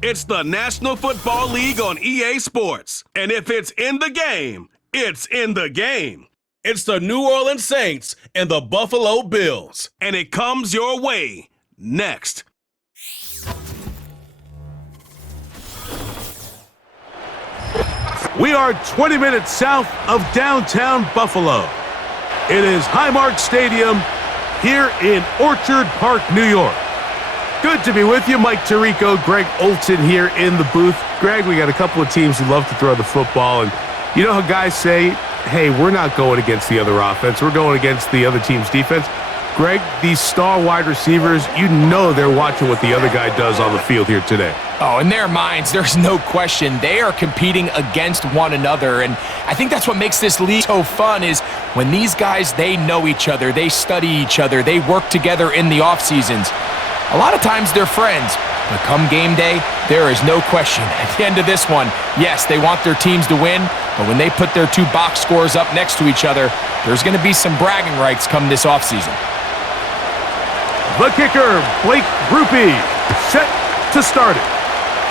It's the National Football League on EA Sports. And if it's in the game, it's in the game. It's the New Orleans Saints and the Buffalo Bills. And it comes your way next. We are 20 minutes south of downtown Buffalo. It is Highmark Stadium here in Orchard Park, New York. Good to be with you. Mike Tirico, Greg Olson here in the booth. Greg, we got a couple of teams who love to throw the football, and you know how guys say, hey, we're not going against the other offense. We're going against the other team's defense. Greg, these star wide receivers, you know they're watching what the other guy does on the field here today. Oh, in their minds, there's no question. They are competing against one another, and I think that's what makes this league so fun is when these guys, they know each other, they study each other, they work together in the off seasons. A lot of times they're friends, but come game day, there is no question. At the end of this one, yes, they want their teams to win, but when they put their two box scores up next to each other, there's going to be some bragging rights come this offseason. The kicker, Blake Grupe, set to start it.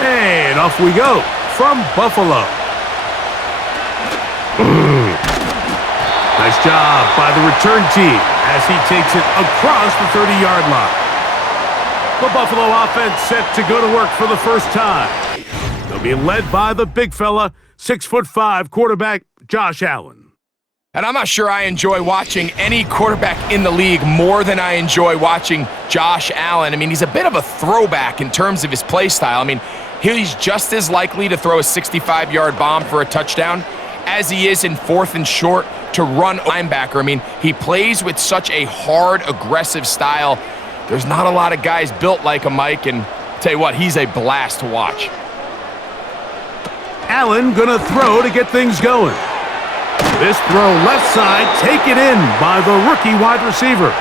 And off we go from Buffalo. Nice job by the return team as he takes it across the 30-yard line. The Buffalo offense set to go to work for the first time. They'll be led by the big fella, 6'5" quarterback Josh Allen. And I'm not sure I enjoy watching any quarterback in the league more than I enjoy watching Josh Allen. I mean, he's a bit of a throwback in terms of his play style. I mean, he's just as likely to throw a 65-yard bomb for a touchdown as he is in 4th and short to run linebacker. I mean, he plays with such a hard, aggressive style. There's not a lot of guys built like him, Mike, and tell you what, he's a blast to watch. Allen gonna throw to get things going. This throw left side, taken in by the rookie wide receiver.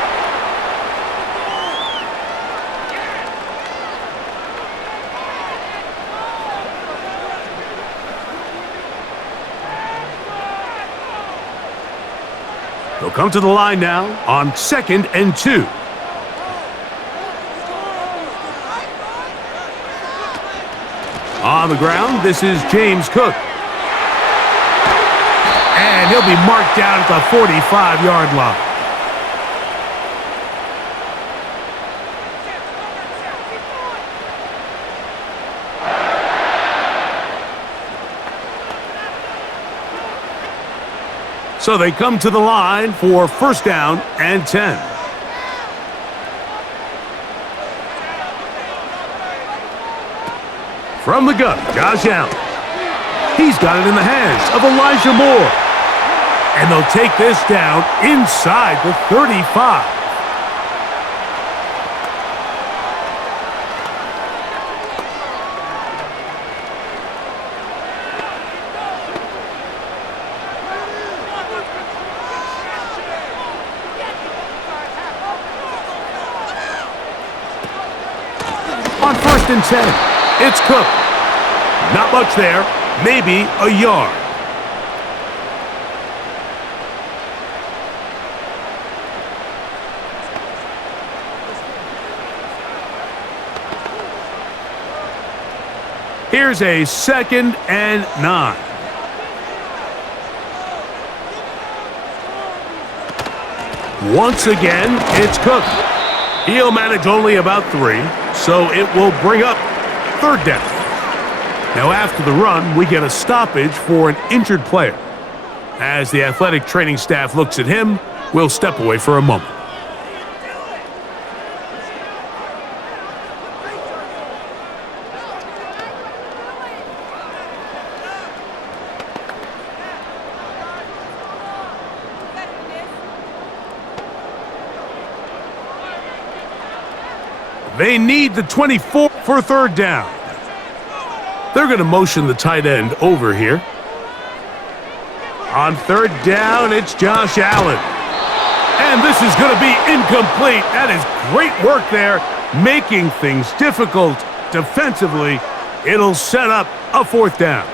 They'll come to the line now on 2nd and 2. On the ground, this is James Cook. And he'll be marked down at the 45-yard line. So they come to the line for 1st down and 10. From the gun, Josh Allen. He's got it in the hands of Elijah Moore. And they'll take this down inside the 35. On 1st and 10. It's Cook. Not much there. Maybe a yard. Here's a 2nd and 9. Once again, it's Cook. He'll manage only about 3, so it will bring up 3rd down. Now after the run, we get a stoppage for an injured player. As the athletic training staff looks at him, we'll step away for a moment. They need the 24 for 3rd down. They're going to motion the tight end over here. On 3rd down, it's Josh Allen. And this is going to be incomplete. That is great work there, making things difficult defensively. It'll set up a 4th down.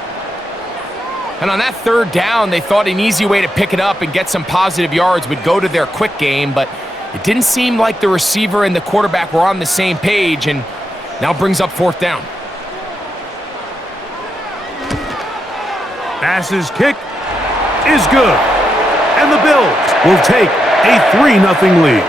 And on that 3rd down, they thought an easy way to pick it up and get some positive yards would go to their quick game, but it didn't seem like the receiver and the quarterback were on the same page, and now brings up 4th down. Passes kick is good. And the Bills will take a 3-0 lead.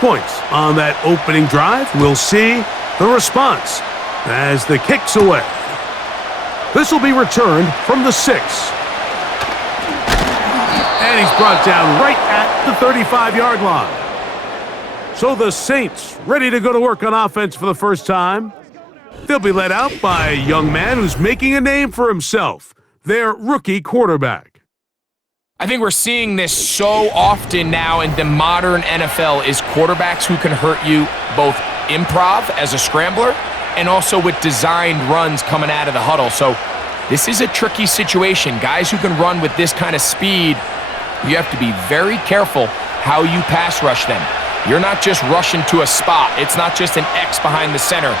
Points on that opening drive. We'll see the response as the kick's away. This will be returned from the 6. And he's brought down right at the 35-yard line. So the Saints ready to go to work on offense for the first time. They'll be led out by a young man who's making a name for himself, their rookie quarterback. I think we're seeing this so often now in the modern NFL is quarterbacks who can hurt you both improv as a scrambler and also with designed runs coming out of the huddle. So this is a tricky situation. Guys who can run with this kind of speed, you have to be very careful how you pass rush them. You're not just rushing to a spot. It's not just an X behind the center.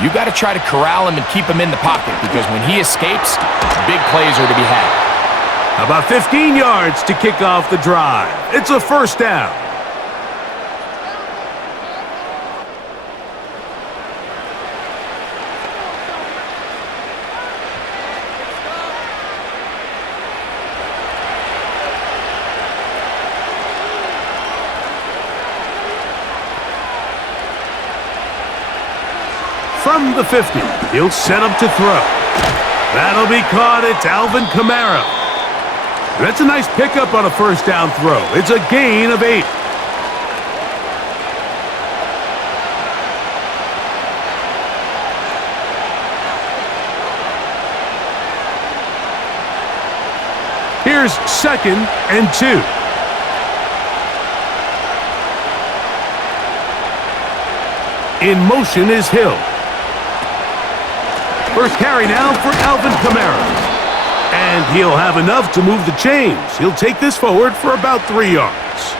You got to try to corral him and keep him in the pocket because when he escapes, big plays are to be had. About 15 yards to kick off the drive. It's a first down. From the 50, he'll set up to throw. That'll be caught. It's Alvin Kamara. That's a nice pickup on a first down throw. It's a gain of 8. Here's 2nd and 2. In motion is Hill. First carry now for Alvin Kamara. And he'll have enough to move the chains. He'll take this forward for about 3 yards.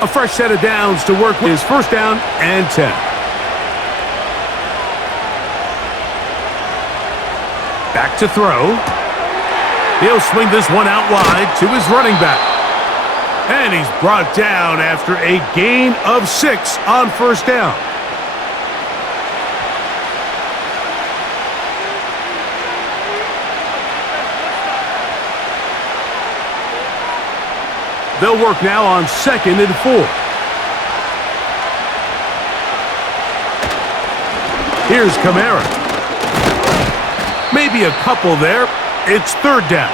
A fresh set of downs to work with. His first down and 10. Back to throw. He'll swing this one out wide to his running back. And he's brought down after a gain of 6 on first down. They'll work now on 2nd and 4. Here's Kamara. Maybe a couple there. It's 3rd down.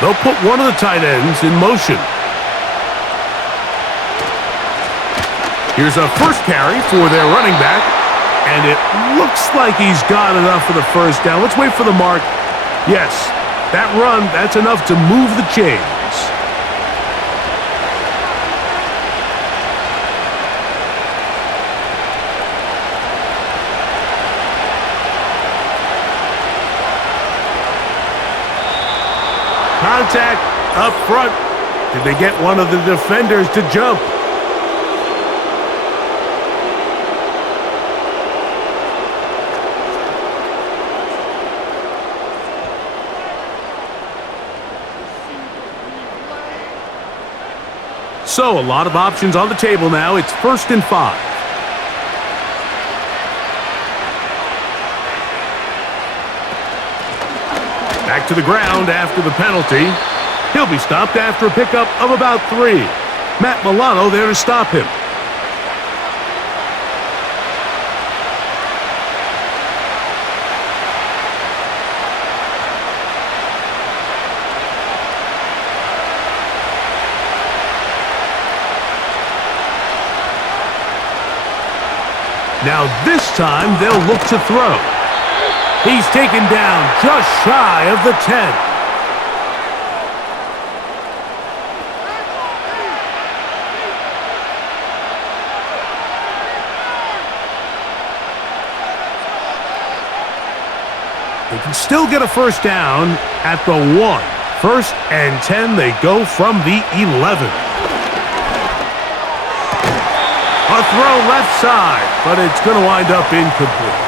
They'll put one of the tight ends in motion. Here's a first carry for their running back, and it looks like he's got enough for the first down. Let's wait for the mark. Yes, that run, that's enough to move the chains. Contact up front. Did they get one of the defenders to jump? So a lot of options on the table now. It's 1st and 5. Back to the ground after the penalty. He'll be stopped after a pickup of about 3. Matt Milano there to stop him. Now this time they'll look to throw. He's taken down just shy of the 10. They can still get a first down at the 1. 1st and 10, they go from the 11. A throw left side, but it's going to wind up incomplete.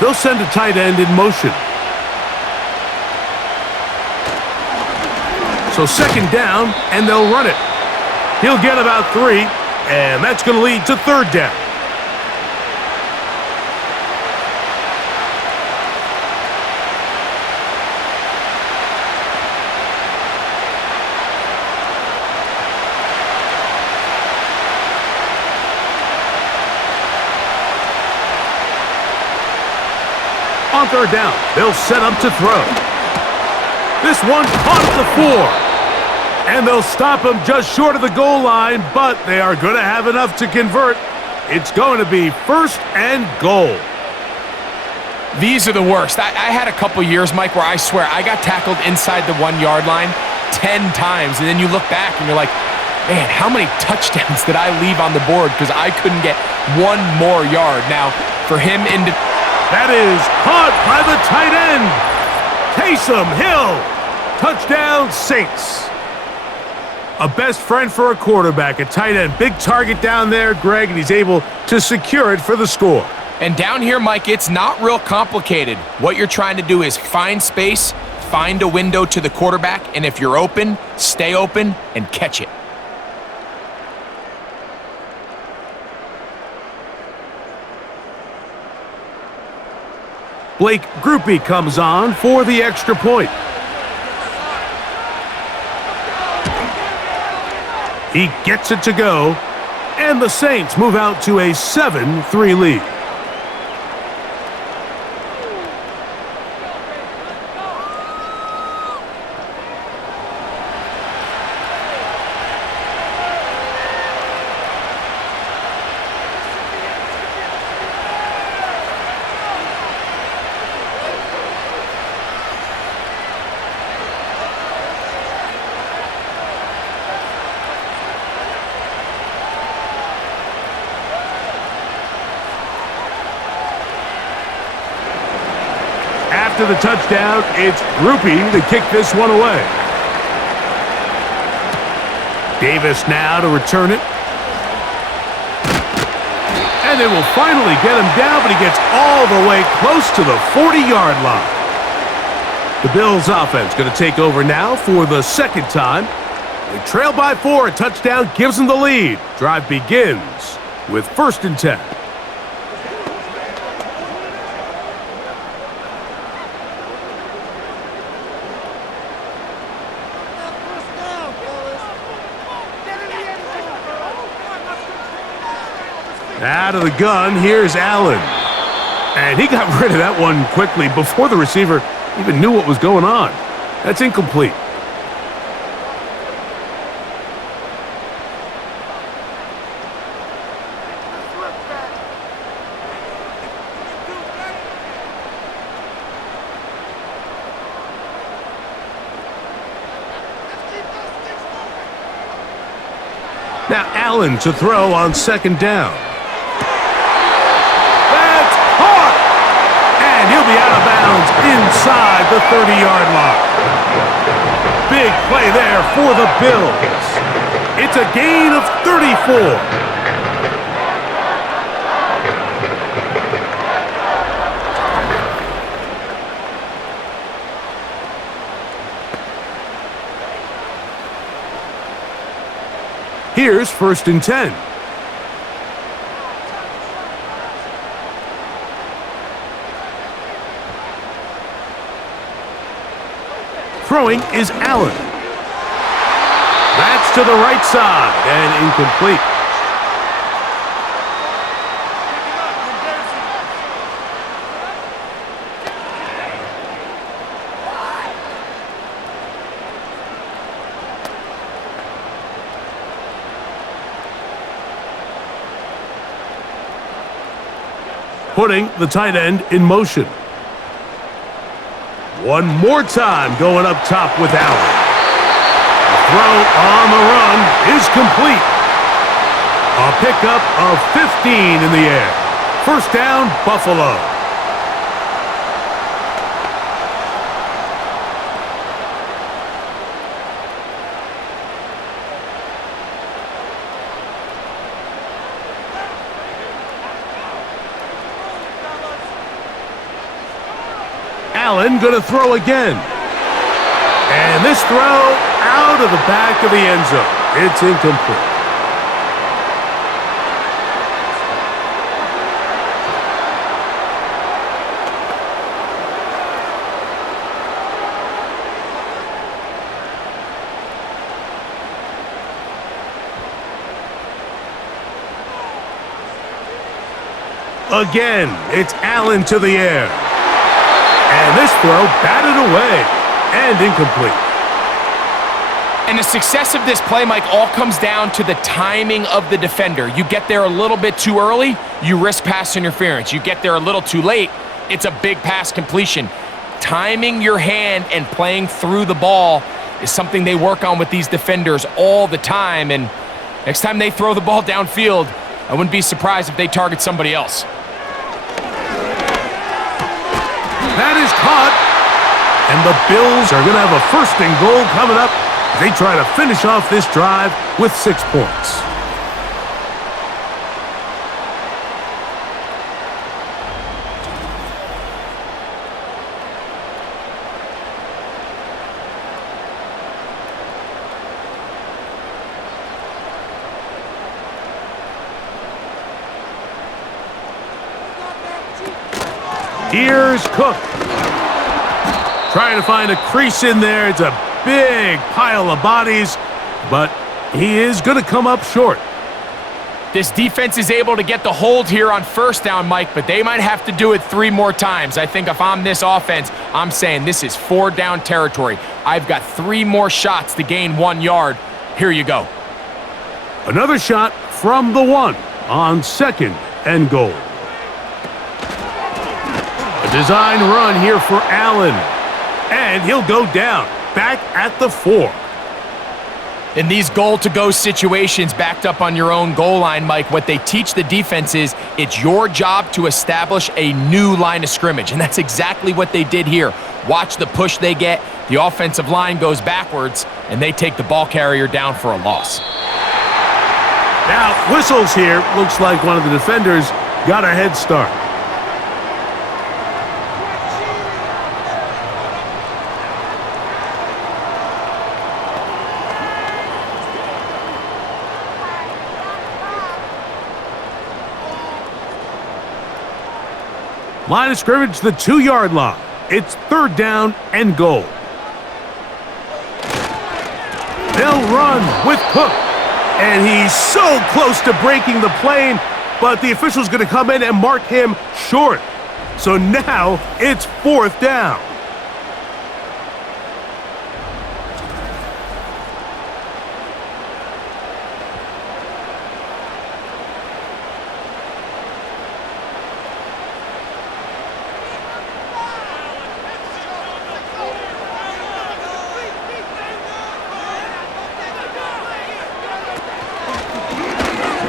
They'll send a tight end in motion. So 2nd down, and they'll run it. He'll get about 3, and that's going to lead to 3rd down. On 3rd down, they'll set up to throw. This one caught at the 4. And they'll stop him just short of the goal line, but they are going to have enough to convert. It's going to be 1st and goal. These are the worst. I had a couple years, Mike, where I swear I got tackled inside the 1-yard line 10 times, and then you look back and you're like, man, how many touchdowns did I leave on the board because I couldn't get 1 more yard? Now, for him into... That is caught by the tight end. Taysom Hill. Touchdown, Saints. A best friend for a quarterback, a tight end. Big target down there, Greg, and he's able to secure it for the score. And down here, Mike, it's not real complicated. What you're trying to do is find space, find a window to the quarterback, and if you're open, stay open and catch it. Blake Groupie comes on for the extra point. He gets it to go, and the Saints move out to a 7-3 lead. After the touchdown, it's Groupie to kick this one away. Davis now to return it. And they will finally get him down, but he gets all the way close to the 40-yard line. The Bills offense going to take over now for the 2nd time. They trail by 4. A touchdown gives them the lead. Drive begins with 1st and 10. Out of the gun, here's Allen. And he got rid of that one quickly before the receiver even knew what was going on. That's incomplete. Now Allen to throw on 2nd down. That's caught! And he'll be out of bounds inside the 30-yard line. Big play there for the Bills. It's a gain of 34. Here's 1st and 10. Throwing is Allen. That's to the right side and incomplete. putting the tight end in motion. One more time going up top with Allen. The throw on the run is complete. A pickup of 15 in the air. First down, Buffalo. Allen going to throw again. And this throw out of the back of the end zone. It's incomplete. Again, it's Allen to the air. And this throw batted away and incomplete. And the success of this play, Mike, all comes down to the timing of the defender. You get there a little bit too early, you risk pass interference. You get there a little too late, it's a big pass completion. Timing your hand and playing through the ball is something they work on with these defenders all the time. And next time they throw the ball downfield, I wouldn't be surprised if they target somebody else. That is caught. And the Bills are going to have a 1st and goal coming up. They try to finish off this drive with 6 points. Here's Cook. Trying to find a crease in there. It's a big pile of bodies, but he is going to come up short. This defense is able to get the hold here on 1st down, Mike, but they might have to do it 3 more times. I think if I'm this offense, I'm saying this is 4 down territory. I've got 3 more shots to gain 1 yard. Here you go. Another shot from the 1 on 2nd and goal. A design run here for Allen. And he'll go down, back at the 4. In these goal-to-go situations backed up on your own goal line, Mike, what they teach the defense is it's your job to establish a new line of scrimmage, and that's exactly what they did here. Watch the push they get. The offensive line goes backwards, and they take the ball carrier down for a loss. Now, whistles here. Looks like one of the defenders got a head start. Line of scrimmage, the 2-yard line. It's 3rd down and goal. They'll run with Cook. And he's so close to breaking the plane, but the official's going to come in and mark him short. So now it's 4th down.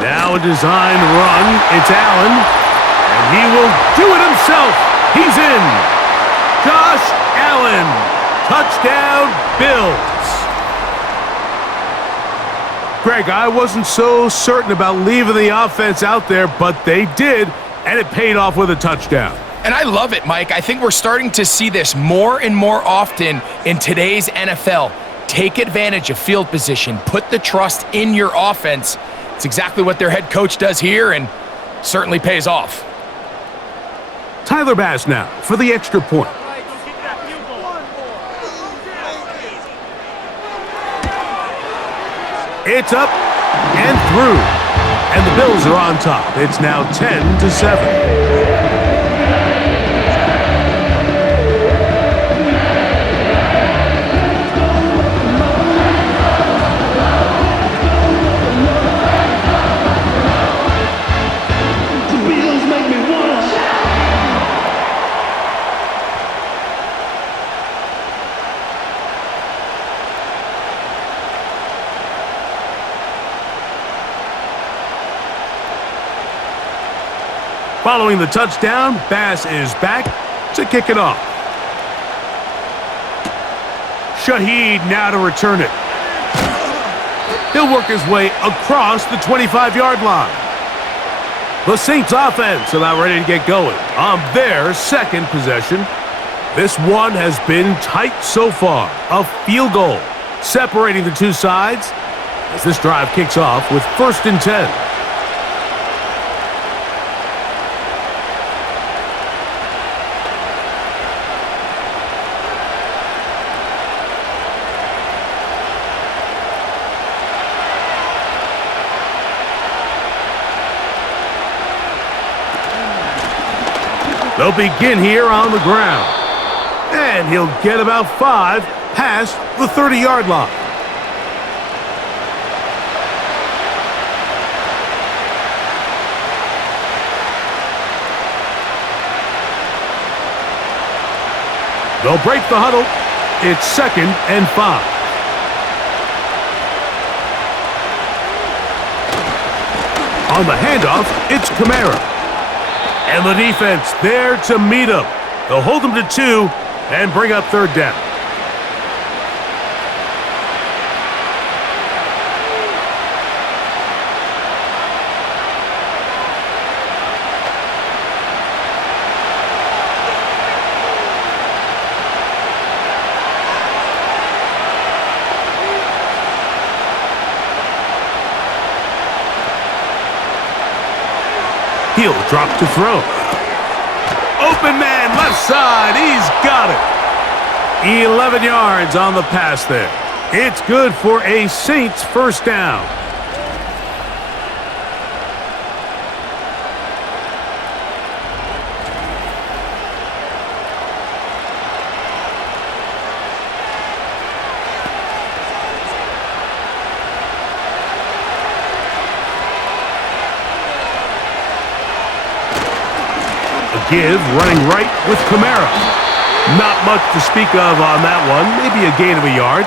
Now a design run. It's Allen. And he will do it himself. He's in. Josh Allen. Touchdown, Bills. Greg, I wasn't so certain about leaving the offense out there, but they did, and it paid off with a touchdown. And I love it, Mike. I think we're starting to see this more and more often in today's NFL. Take advantage of field position. Put the trust in your offense. It's exactly what their head coach does here and certainly pays off. Tyler Bass now for the extra point. It's up and through. And the Bills are on top. It's now 10-7. Following the touchdown, Bass is back to kick it off. Shaheed now to return it. He'll work his way across the 25-yard line. The Saints offense about ready to get going on their second possession. This one has been tight so far. A field goal separating the two sides as this drive kicks off with 1st and 10. They'll begin here on the ground. And he'll get about 5 past the 30-yard line. They'll break the huddle. It's 2nd and 5. On the handoff, it's Kamara. And the defense there to meet him. They'll hold him to 2 and bring up 3rd down. He'll drop to throw. Open man, left side. He's got it. 11 yards on the pass there. It's good for a Saints 1st down. Give running right with Kamara. Not much to speak of on that one. Maybe a gain of a yard.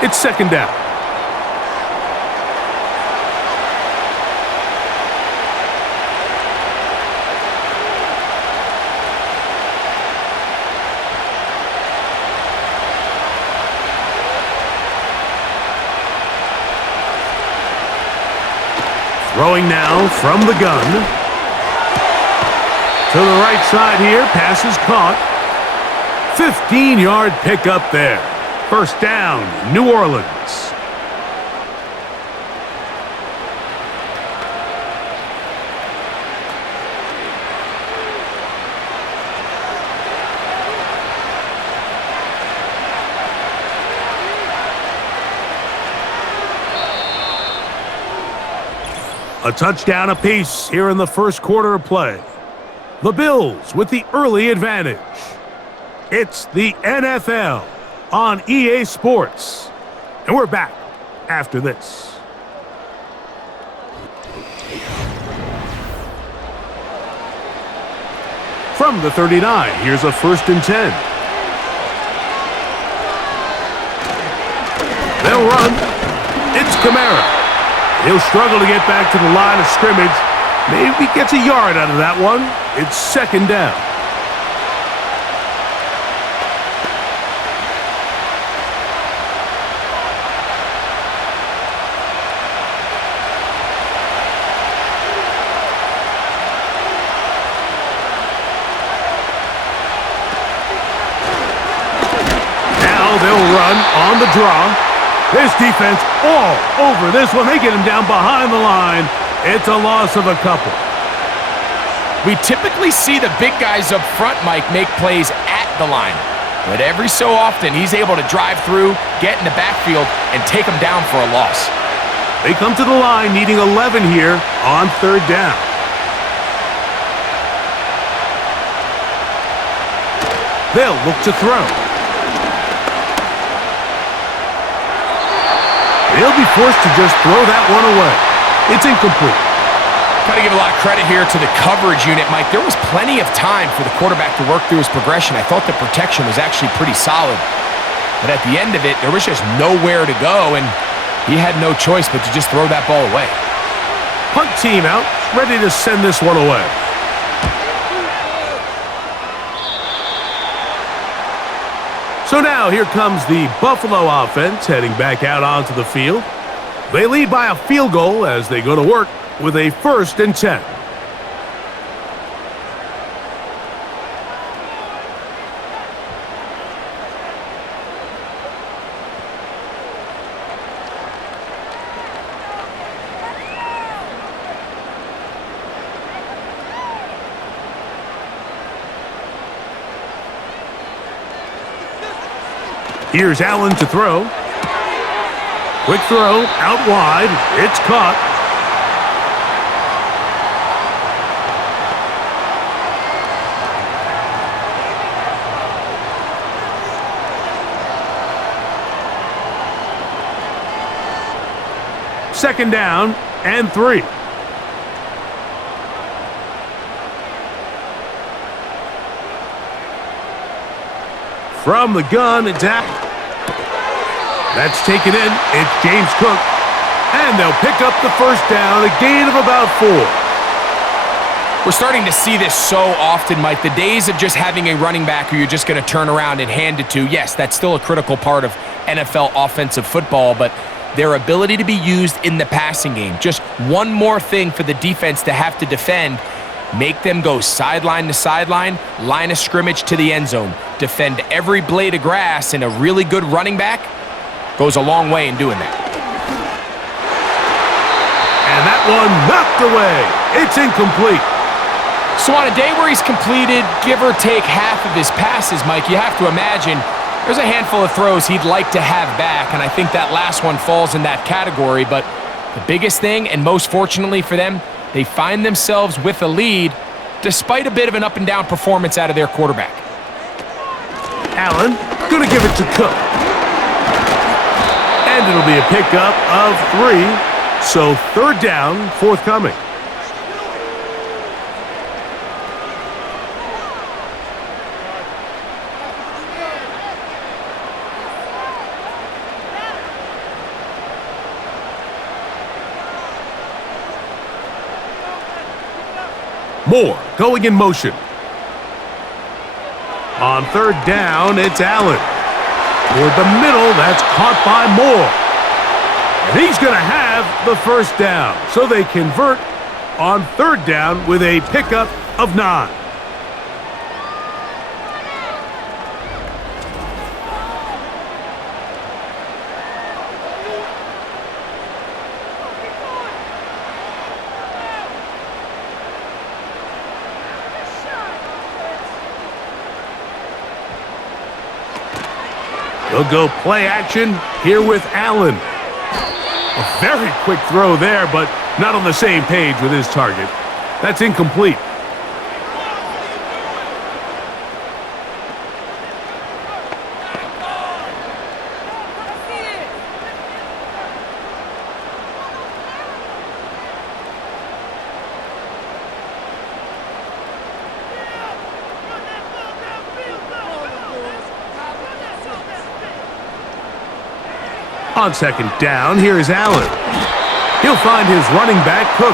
It's 2nd down. Throwing now from the gun. To the right side here, pass is caught. 15-yard pickup there. 1st down, New Orleans. A touchdown apiece here in the 1st quarter of play. The Bills with the early advantage. It's the NFL on EA Sports. And we're back after this. From the 39, here's a 1st and 10. They'll run. It's Kamara. He'll struggle to get back to the line of scrimmage. Maybe gets a yard out of that one. It's 2nd down. Now they'll run on the draw. This defense all over this one. They get him down behind the line. It's a loss of a couple. We typically see the big guys up front, Mike, make plays at the line. But every so often, he's able to drive through, get in the backfield, and take them down for a loss. They come to the line needing 11 here on 3rd down. They'll look to throw. They'll be forced to just throw that one away. It's incomplete. Got to give a lot of credit here to the coverage unit, Mike. There was plenty of time for the quarterback to work through his progression. I thought the protection was actually pretty solid. But at the end of it, there was just nowhere to go, and he had no choice but to just throw that ball away. Punt team out, ready to send this one away. So now here comes the Buffalo offense heading back out onto the field. They lead by a field goal as they go to work with a 1st and 10. Here's Allen to throw. Quick throw, out wide. It's caught. Second down and 3. From the gun, it's out. That's taken in. It's James Cook. And they'll pick up the 1st down, a gain of about 4. We're starting to see this so often, Mike. The days of just having a running back who you're just going to turn around and hand it to, yes, that's still a critical part of NFL offensive football, but their ability to be used in the passing game, just one more thing for the defense to have to defend, make them go sideline to sideline, line of scrimmage to the end zone, defend every blade of grass, and a really good running back goes a long way in doing that. And that one knocked away. It's incomplete. So on a day where he's completed, give or take half of his passes, Mike, you have to imagine there's a handful of throws he'd like to have back, and I think that last one falls in that category. But the biggest thing, and most fortunately for them, they find themselves with a lead despite a bit of an up-and-down performance out of their quarterback. Allen gonna give it to Cook. And it'll be a pickup of 3. So 3rd down forthcoming. Moore going in motion. On 3rd down, it's Allen. Toward the middle, that's caught by Moore. And he's going to have the 1st down. So they convert on 3rd down with a pickup of 9. They'll go play action here with Allen. A very quick throw there, but not on the same page with his target. That's incomplete. On 2nd down, here is Allen. He'll find his running back, Cook.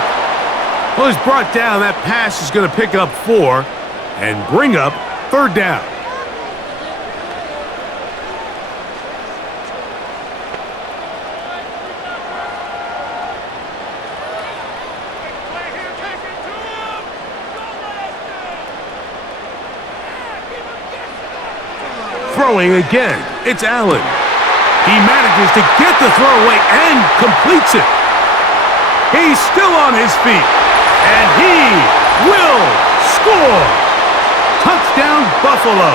Well, he's brought down. That pass is going to pick up 4 and bring up 3rd down. Throwing again, it's Allen. He manages to get the throw away and completes it. He's still on his feet, and he will score. Touchdown, Buffalo.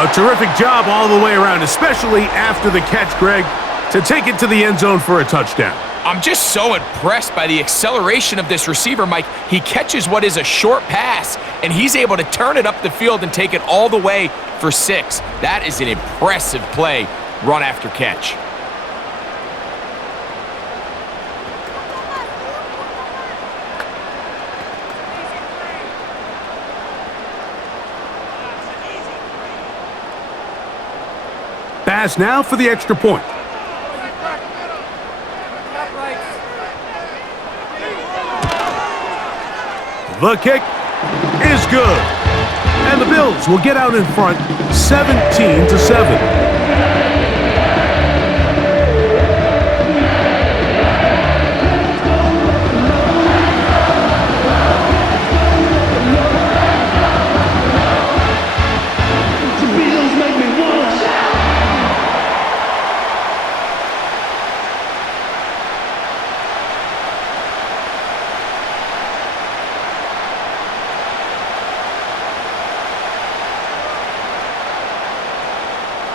A terrific job all the way around, especially after the catch, Greg, to take it to the end zone for a touchdown. I'm just so impressed by the acceleration of this receiver, Mike. He catches what is a short pass, and he's able to turn it up the field and take it all the way for 6. That is an impressive play. Run after catch. Pass now for the extra point. The kick is good. And the Bills will get out in front 17-7.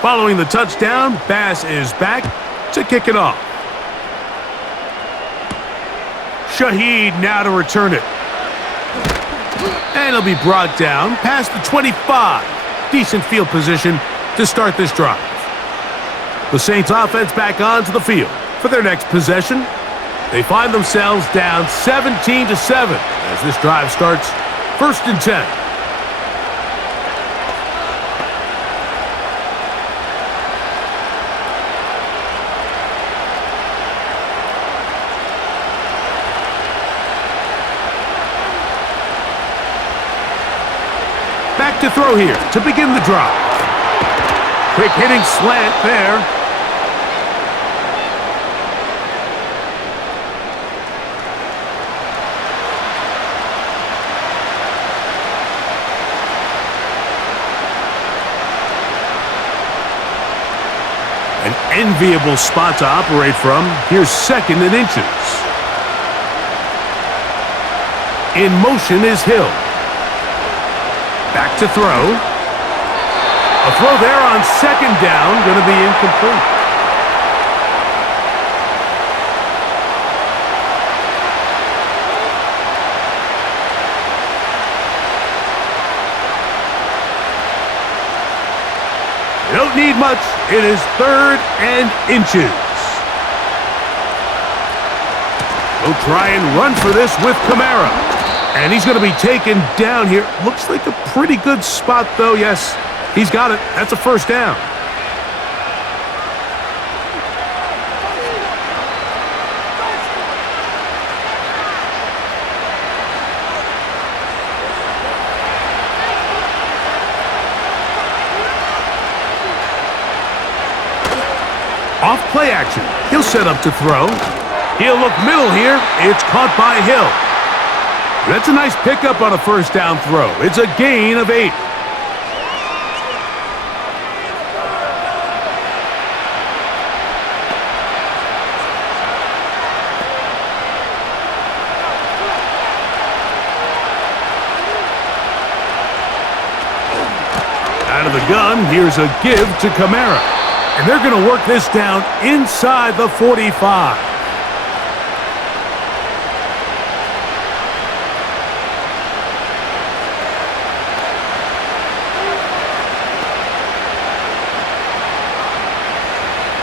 Following the touchdown, Bass is back to kick it off. Shaheed now to return it. And he'll be brought down past the 25. Decent field position to start this drive. The Saints offense back onto the field for their next possession. They find themselves down 17-7 as this drive starts 1st and 10. Back to throw here to begin the drive. Quick hitting slant there. An enviable spot to operate from. Here's 2nd and inches. In motion is Hill. Back to throw. A throw there on 2nd down, going to be incomplete. You don't need much. It is 3rd and inches. We'll try and run for this with Kamara. And he's going to be taken down here. Looks like a pretty good spot, though. Yes, he's got it. That's a 1st down. Off play action. He'll set up to throw. He'll look middle here. It's caught by Hill. That's a nice pickup on a 1st down throw. It's a gain of 8. Out of the gun, here's a give to Kamara. And they're going to work this down inside the 45.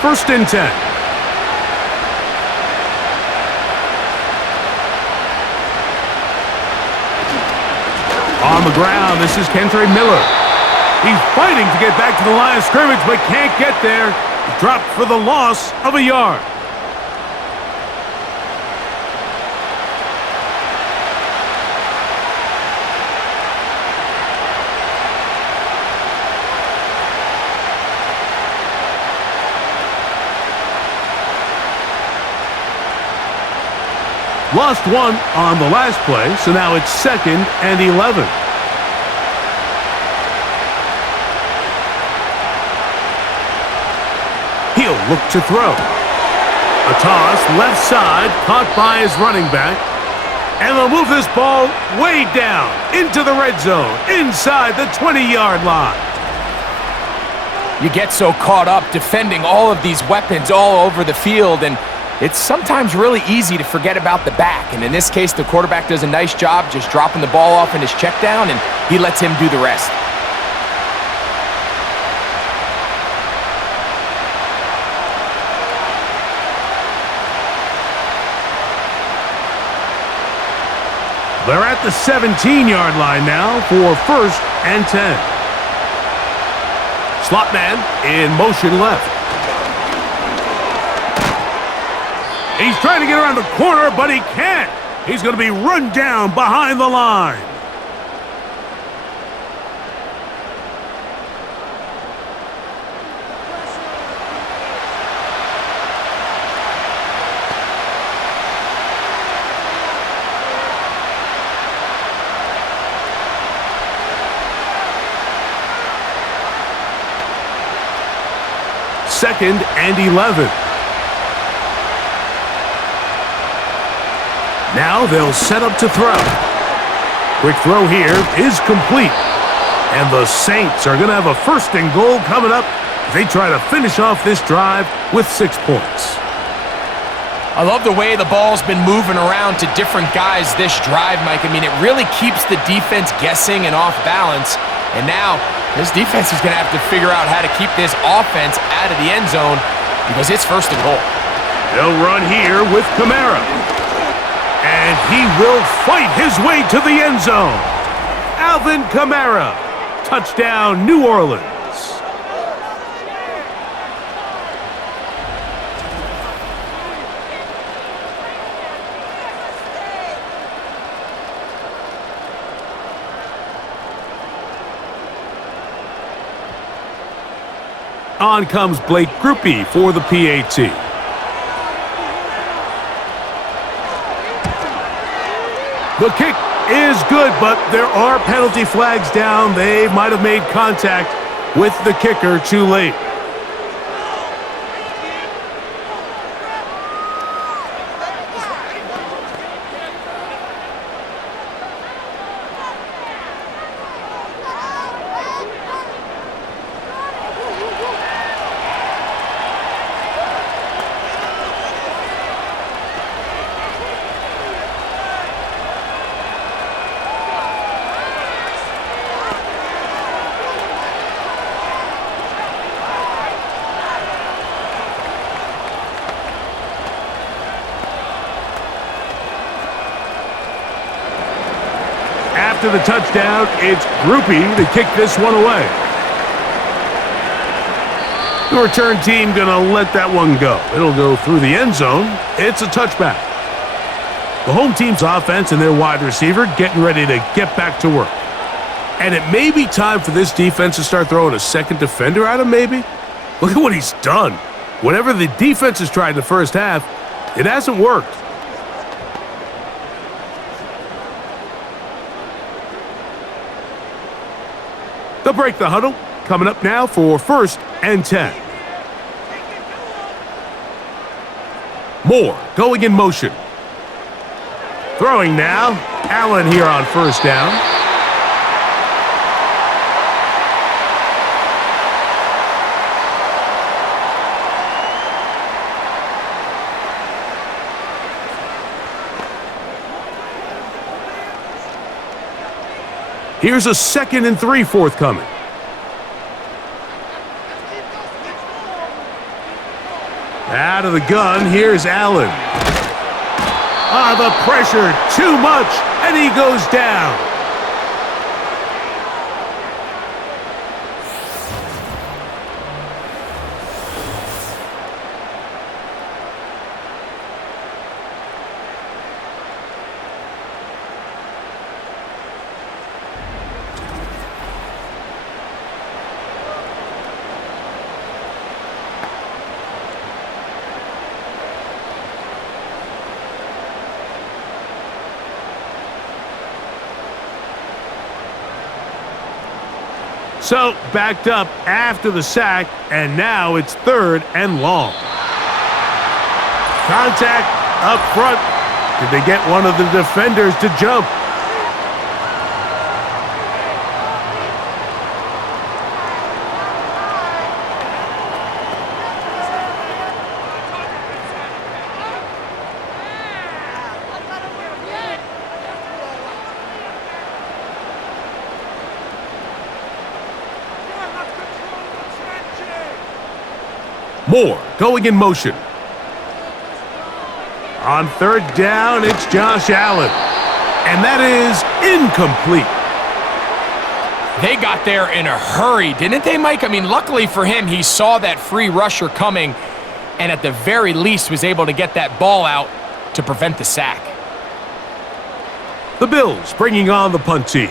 First and 10. On the ground, this is Kentre Miller. He's fighting to get back to the line of scrimmage, but can't get there. He's dropped for the loss of a yard. Lost 1 on the last play, so now it's 2nd and 11. He'll look to throw. A toss, left side, caught by his running back. And they'll move this ball way down into the red zone, inside the 20-yard line. You get so caught up defending all of these weapons all over the field, and it's sometimes really easy to forget about the back. And in this case, the quarterback does a nice job just dropping the ball off in his check down, and he lets him do the rest. They're at the 17-yard line now for 1st and 10. Slot man in motion left. He's trying to get around the corner, but he can't. He's going to be run down behind the line. 2nd and 11. Now they'll set up to throw. Quick throw here is complete. And the Saints are going to have a 1st and goal coming up as they try to finish off this drive with 6 points. I love the way the ball's been moving around to different guys this drive, Mike. I mean, it really keeps the defense guessing and off balance. And now this defense is going to have to figure out how to keep this offense out of the end zone because it's 1st and goal. They'll run here with Kamara. And he will fight his way to the end zone. Alvin Kamara. Touchdown, New Orleans. On comes Blake Grupe for the PAT. The kick is good, but there are penalty flags down. They might have made contact with the kicker too late. After the touchdown, it's Grupe to kick this one away. The return team going to let that one go. It'll go through the end zone. It's a touchback. The home team's offense and their wide receiver getting ready to get back to work. And it may be time for this defense to start throwing a second defender at him, maybe. Look at what he's done. Whatever the defense has tried in the first half, it hasn't worked. They'll break the huddle. Coming up now for 1st and 10. Moore going in motion. Throwing now. Allen here on 1st down. Here's a 2nd and 3 forthcoming. Out of the gun, here's Allen. The pressure, too much, and he goes down. So, backed up after the sack, and now it's 3rd and long. Contact up front. Did they get one of the defenders to jump? Moore going in motion. On 3rd down, it's Josh Allen. And that is incomplete. They got there in a hurry, didn't they, Mike? I mean, luckily for him, he saw that free rusher coming and at the very least was able to get that ball out to prevent the sack. The Bills bringing on the punt team.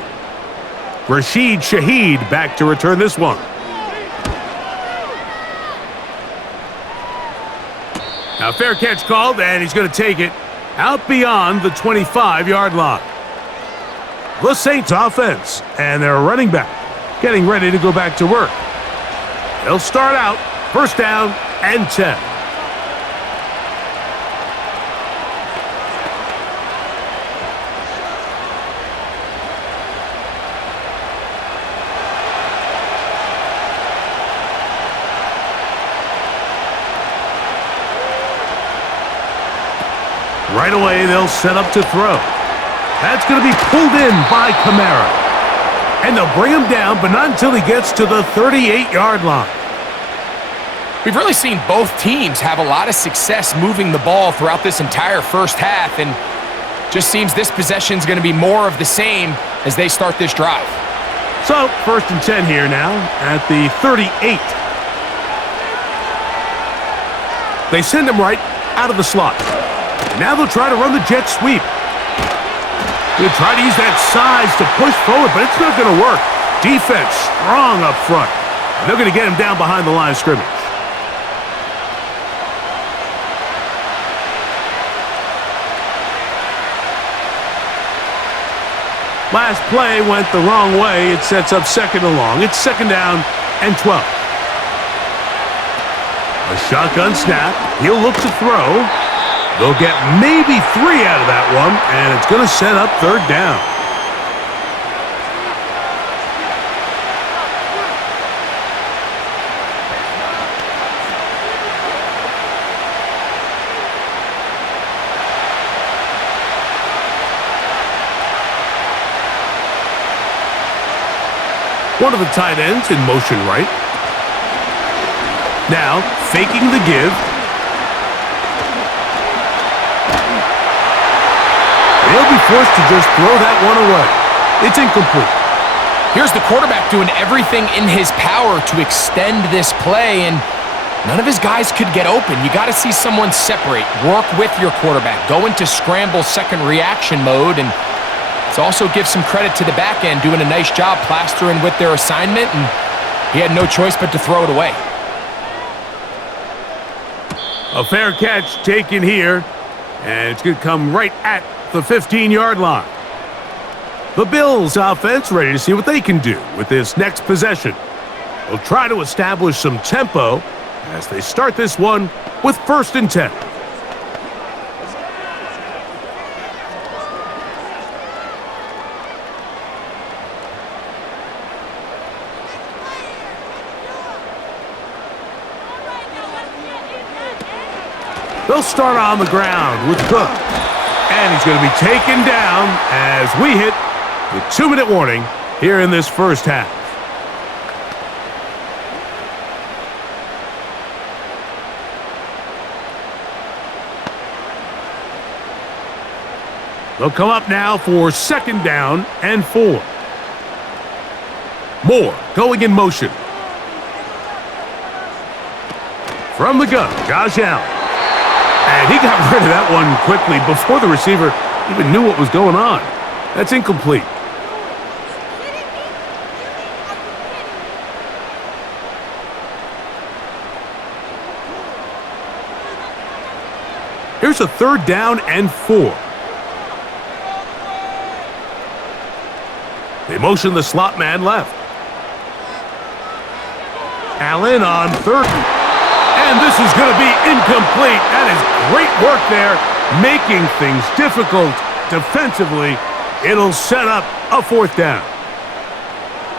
Rashid Shaheed back to return this one. Now, fair catch called, and he's going to take it out beyond the 25-yard line. The Saints offense and their running back getting ready to go back to work. They'll start out First down and 10. Right away, they'll set up to throw. That's going to be pulled in by Kamara. And they'll bring him down, but not until he gets to the 38-yard line. We've really seen both teams have a lot of success moving the ball throughout this entire first half, and just seems this possession is going to be more of the same as they start this drive. So, first and 10 here now at the 38. They send him right out of the slot. Now they'll try to run the jet sweep. They'll try to use that size to push forward, but it's not going to work. Defense strong up front. And they're going to get him down behind the line of scrimmage. Last play went the wrong way. It sets up second and long. It's second down and 12. A shotgun snap. He'll look to throw. They'll get maybe 3 out of that one, and it's going to set up third down. One of the tight ends in motion right. Now, faking the give. They'll be forced to just throw that one away. It's incomplete. Here's the quarterback doing everything in his power to extend this play, and none of his guys could get open. You got to see someone separate, work with your quarterback, go into scramble second reaction mode, and it also gives some credit to the back end doing a nice job plastering with their assignment, and he had no choice but to throw it away. A fair catch taken here, and it's going to come right at the 15-yard line. The Bills offense ready to see what they can do with this next possession. They'll try to establish some tempo as they start this one with first and 10. They'll start on the ground with Cook. And he's going to be taken down as we hit the 2-minute warning here in this first half. They'll come up now for second down and 4. Moore going in motion. From the gun, Josh Allen. And he got rid of that one quickly before the receiver even knew what was going on. That's incomplete. Here's a third down and 4. They motion the slot man left. Allen on third. And this is going to be incomplete. That is great work there, making things difficult defensively. It'll set up a fourth down.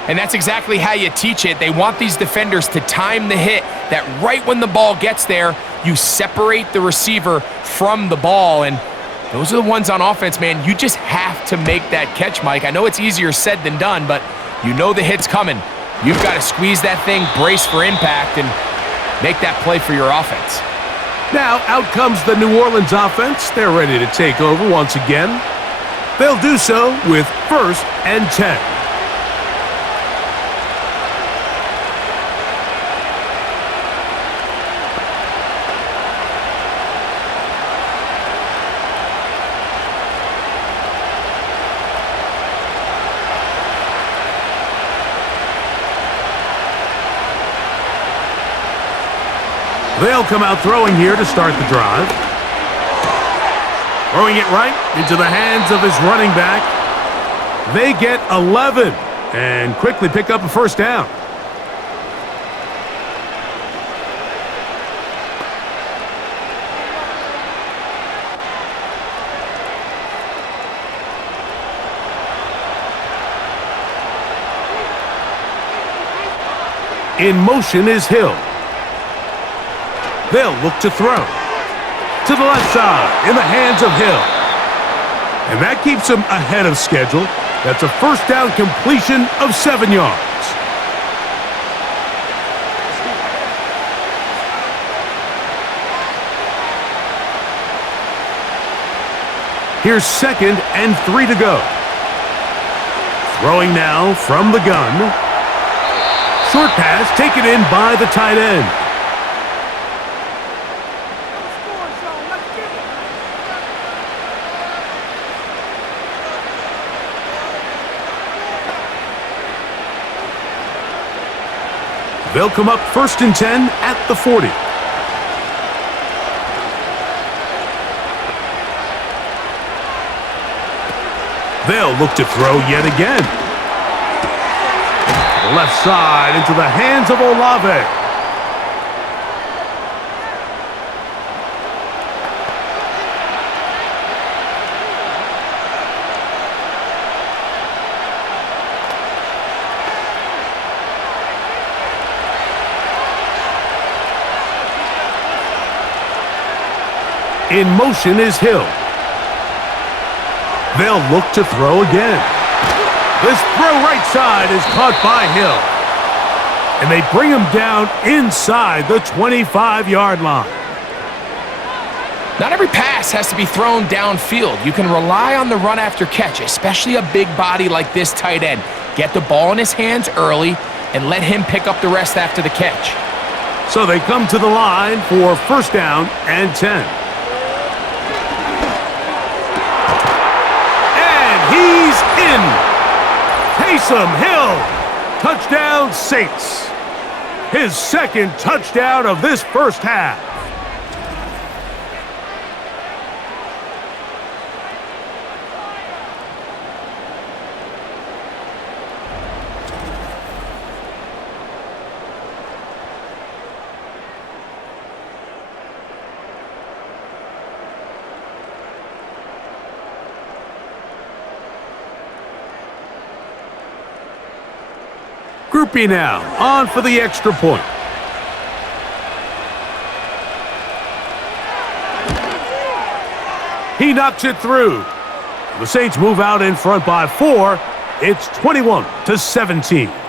And that's exactly how you teach it. They want these defenders to time the hit, that right when the ball gets there, you separate the receiver from the ball. And those are the ones on offense, man. You just have to make that catch, Mike. I know it's easier said than done, but you know the hit's coming. You've got to squeeze that thing, brace for impact, and make that play for your offense. Now, out comes the New Orleans offense. They're ready to take over once again. They'll do so with first and 10. They'll come out throwing here to start the drive. Throwing it right into the hands of his running back. They get 11 and quickly pick up a first down. In motion is Hill. They'll look to throw. To the left side, in the hands of Hill. And that keeps him ahead of schedule. That's a first down completion of 7 yards. Here's 2nd and 3 to go. Throwing now from the gun. Short pass taken in by the tight end. They'll come up 1st and 10 at the 40. They'll look to throw yet again. The left side into the hands of Olave. In motion is Hill. They'll look to throw again. This throw right side is caught by Hill. And they bring him down inside the 25-yard line. Not every pass has to be thrown downfield. You can rely on the run after catch, especially a big body like this tight end. Get the ball in his hands early and let him pick up the rest after the catch. So they come to the line for 1st down and 10. He's in. Taysom Hill. Touchdown, Saints. His 2nd touchdown of this first half. Group B now, on for the extra point. He knocks it through. The Saints move out in front by 4. It's 21-17.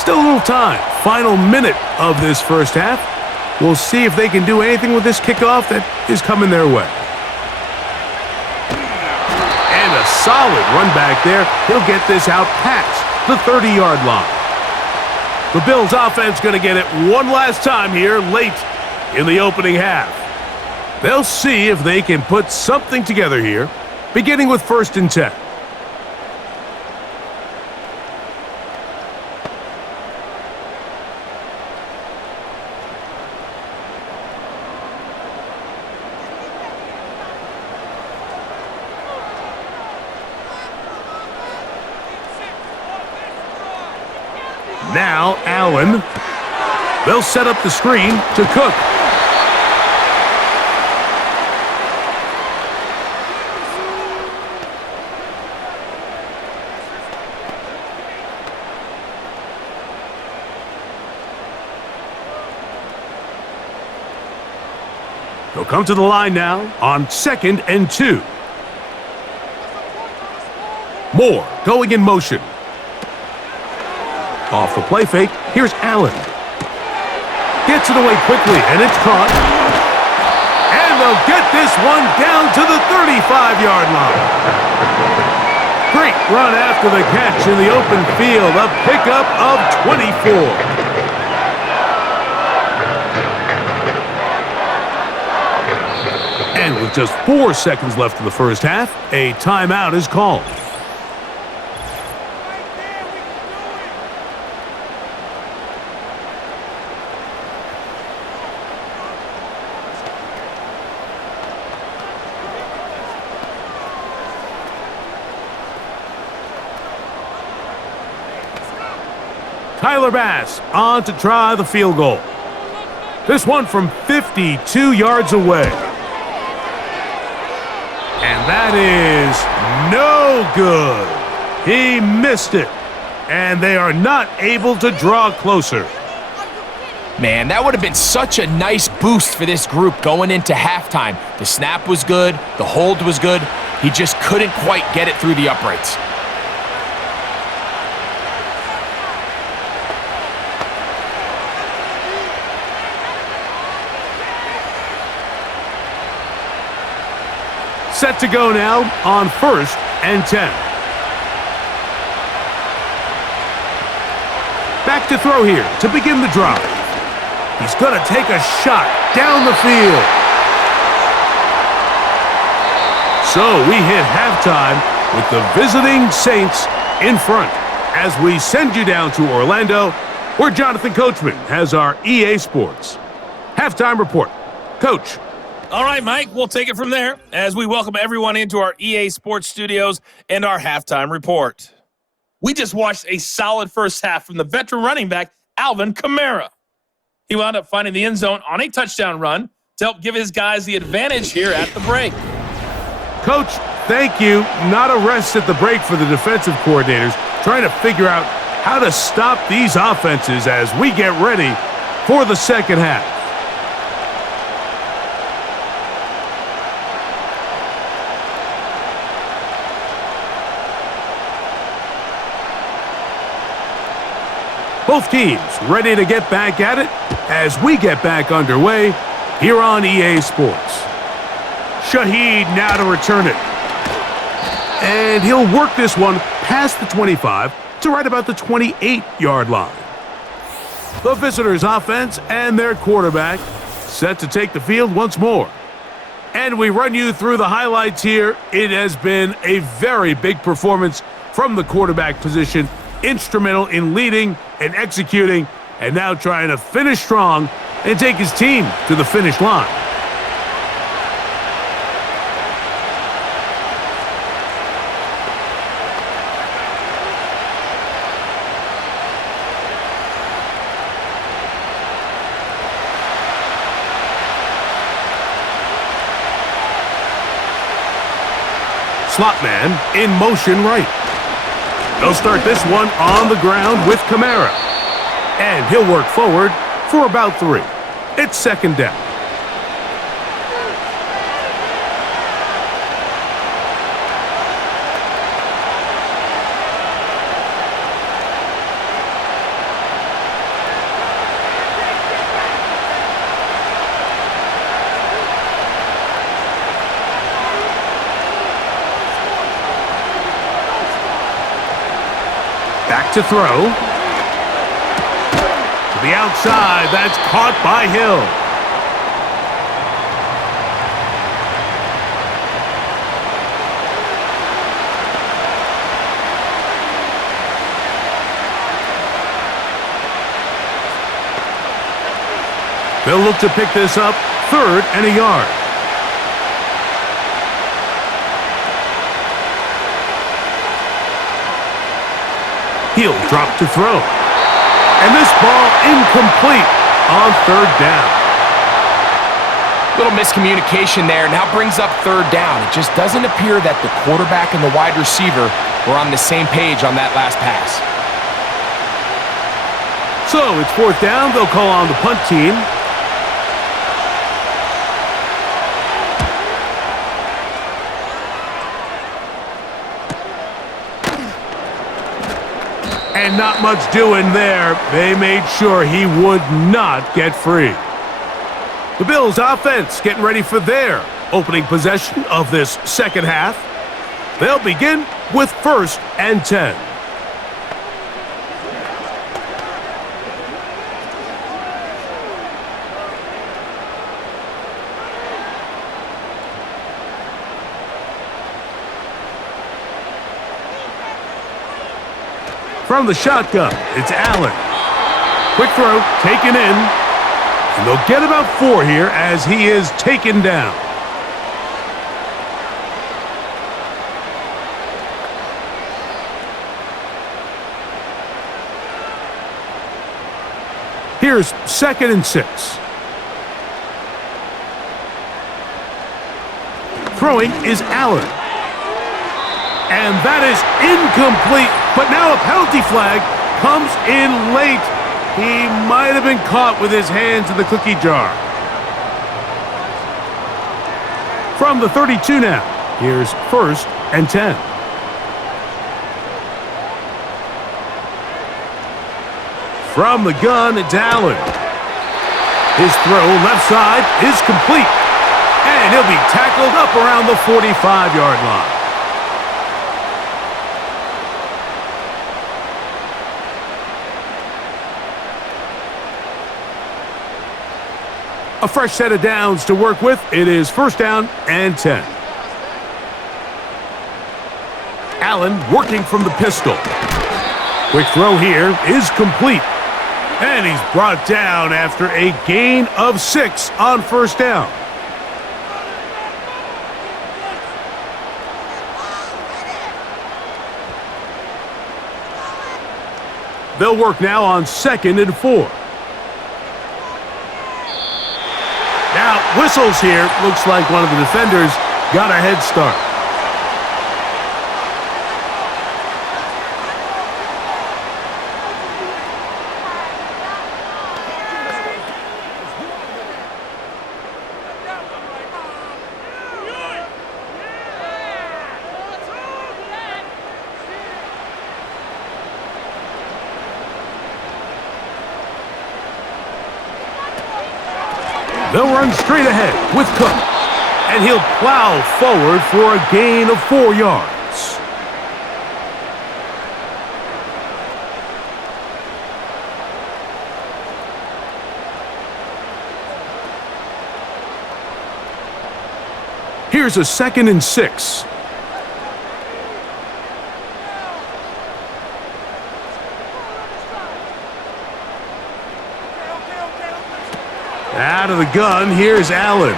Still a little time. Final minute of this first half. We'll see if they can do anything with this kickoff that is coming their way. And a solid run back there. He'll get this out past the 30-yard line. The Bills offense going to get it one last time here late in the opening half. They'll see if they can put something together here, beginning with 1st and 10. Now Allen. They'll set up the screen to Cook. They'll come to the line now on 2nd and 2. Moore going in motion. Off the play fake, here's Allen. Gets it away quickly, and it's caught. And they'll get this one down to the 35-yard line. Great run after the catch in the open field. A pickup of 24. And with just 4 seconds left in the first half, a timeout is called. Tyler Bass on to try the field goal. This one from 52 yards away. And that is no good. He missed it. And they are not able to draw closer. Man, that would have been such a nice boost for this group going into halftime. The snap was good. The hold was good. He just couldn't quite get it through the uprights. Set to go now on 1st and 10. Back to throw here to begin the drive. He's going to take a shot down the field. So we hit halftime with the visiting Saints in front as we send you down to Orlando, where Jonathan Coachman has our EA Sports halftime report. Coach. All right, Mike, we'll take it from there as we welcome everyone into our EA Sports studios and our halftime report. We just watched a solid first half from the veteran running back, Alvin Kamara. He wound up finding the end zone on a touchdown run to help give his guys the advantage here at the break. Coach, thank you. Not a rest at the break for the defensive coordinators, trying to figure out how to stop these offenses as we get ready for the second half. Both teams ready to get back at it as we get back underway here on EA Sports. Shaheed now to return it. And he'll work this one past the 25 to right about the 28-yard line. The visitors' offense and their quarterback set to take the field once more. And we run you through the highlights here. It has been a very big performance from the quarterback position, instrumental in leading and executing, and now trying to finish strong and take his team to the finish line. Slot man in motion right. They'll start this one on the ground with Kamara. And he'll work forward for about 3. It's second down. Back to throw. To the outside, that's caught by Hill. They'll look to pick this up, 3rd and a yard. He'll drop to throw. And this ball incomplete on 3rd down. Little miscommunication there now brings up 3rd down. It just doesn't appear that the quarterback and the wide receiver were on the same page on that last pass. So it's 4th down. They'll call on the punt team. And not much doing there. They made sure he would not get free. The Bills offense getting ready for their opening possession of this second half. They'll begin with 1st and 10. From the shotgun, it's Allen. Quick throw, taken in. And they'll get about 4 here as he is taken down. Here's 2nd and 6. Throwing is Allen. And that is incomplete, but now a penalty flag comes in late. He might have been caught with his hands in the cookie jar. From the 32 now, here's 1st and 10. From the gun, it's Allen. His throw left side is complete. And he'll be tackled up around the 45-yard line. A fresh set of downs to work with. It is 1st down and 10. Allen working from the pistol. Quick throw here is complete. And he's brought down after a gain of 6 on 1st down. They'll work now on 2nd and 4. Now, whistles here. Looks like one of the defenders got a head start. They'll run straight ahead with Cook, and he'll plow forward for a gain of 4 yards. Here's a 2nd and 6. Out of the gun, here's Allen.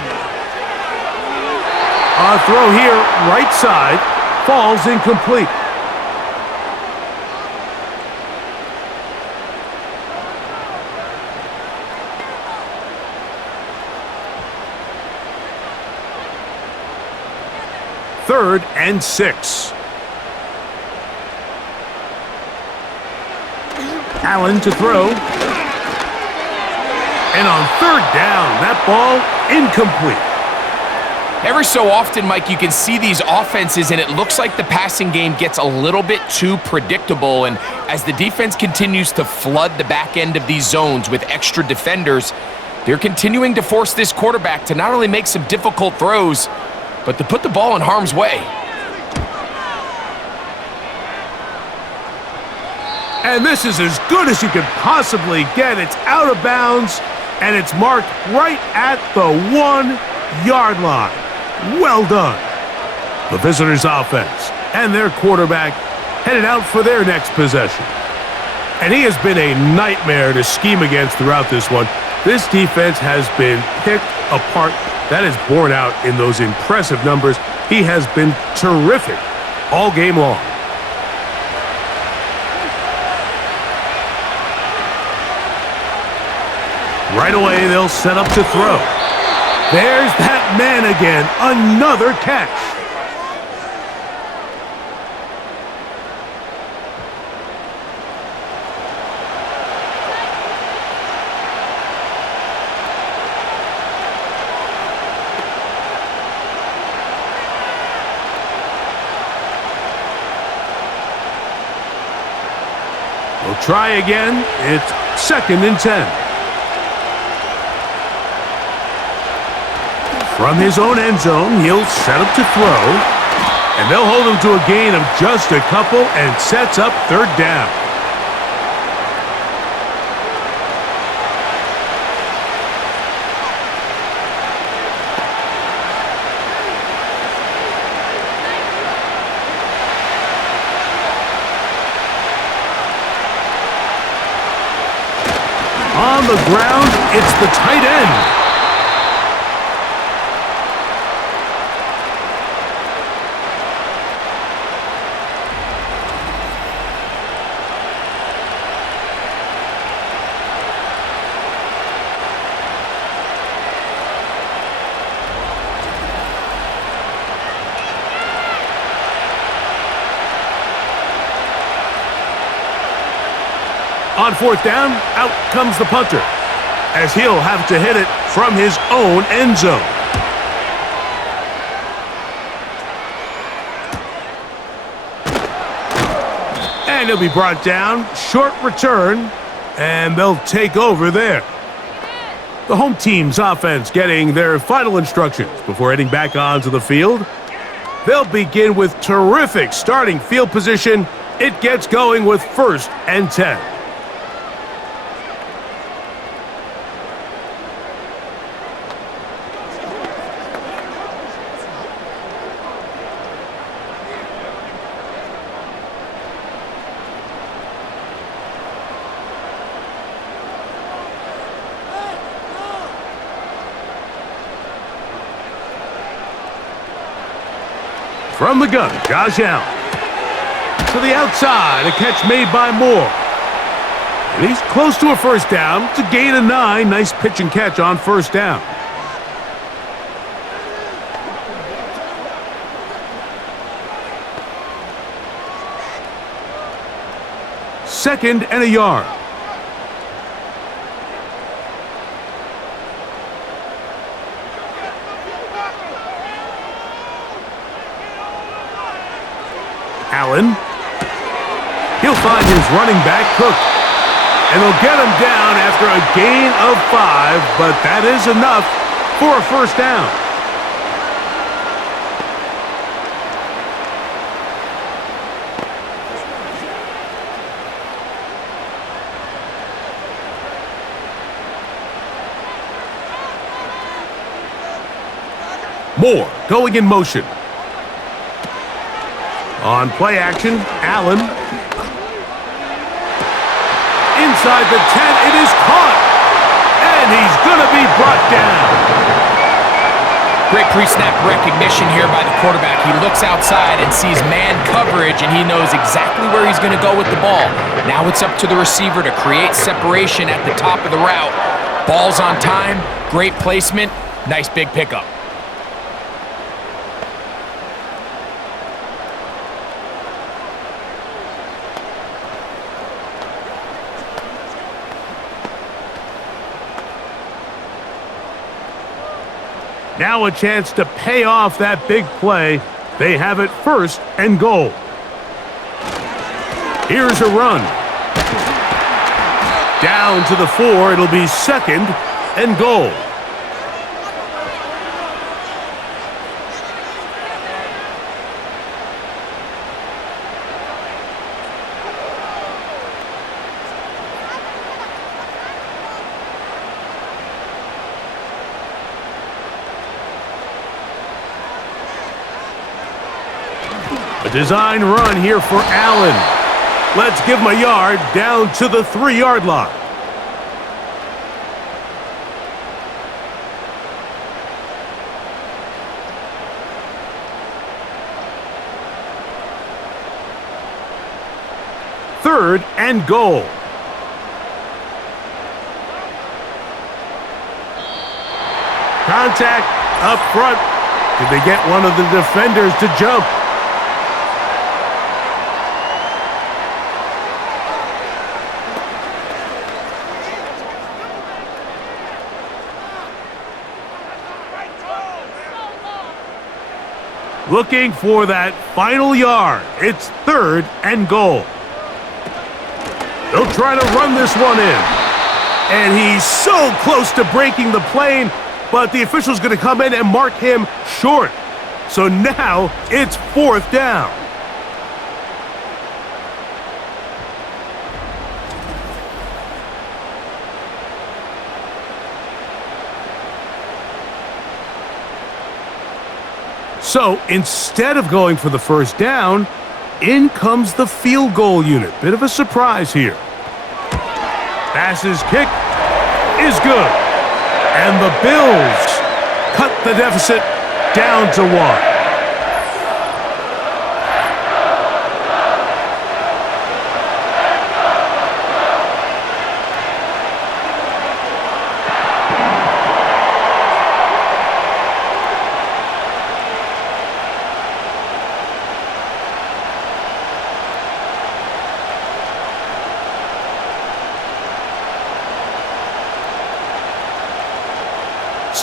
A throw here, right side, falls incomplete. Third and 6. Allen to throw. And on 3rd down, that ball incomplete. Every so often, Mike, you can see these offenses, and it looks like the passing game gets a little bit too predictable. And as the defense continues to flood the back end of these zones with extra defenders, they're continuing to force this quarterback to not only make some difficult throws, but to put the ball in harm's way. And this is as good as you could possibly get. It's out of bounds, and it's marked right at the 1-yard line. Well done. The visitors' offense and their quarterback headed out for their next possession. And he has been a nightmare to scheme against throughout this one. This defense has been picked apart. That is borne out in those impressive numbers. He has been terrific all game long. Right away, they'll set up to throw. There's that man again. Another catch. We'll try again. It's 2nd and 10. From his own end zone, he'll set up to throw, and they'll hold him to a gain of just a couple and sets up 3rd down. On the ground, it's the tight end. On fourth down, out comes the punter, as he'll have to hit it from his own end zone. And he'll be brought down, short return, and they'll take over there. The home team's offense getting their final instructions before heading back onto the field. They'll begin with terrific starting field position. It gets going with 1st and 10. From the gun, Josh Allen. To the outside, a catch made by Moore. And he's close to a first down to gain a 9. Nice pitch and catch on first down. Second and a yard. Allen. He'll find his running back, Cook. And they'll get him down after a gain of 5, but that is enough for a first down. Moore going in motion. On play action, Allen. Inside the 10, it is caught. And he's going to be brought down. Great pre-snap recognition here by the quarterback. He looks outside and sees man coverage, and he knows exactly where he's going to go with the ball. Now it's up to the receiver to create separation at the top of the route. Ball's on time, great placement, nice big pickup. Now a chance to pay off that big play. They have it 1st and goal. Here's a run. Down to the 4. It'll be 2nd and goal. A design run here for Allen. Let's give him a yard down to the 3-yard line. Third and goal. Contact up front. Did they get one of the defenders to jump? Looking for that final yard. It's 3rd and goal. They'll try to run this one in. And he's so close to breaking the plane, but the official's going to come in and mark him short. So now it's 4th down. So instead of going for the first down, in comes the field goal unit. Bit of a surprise here. Passes kick is good. And the Bills cut the deficit down to 1.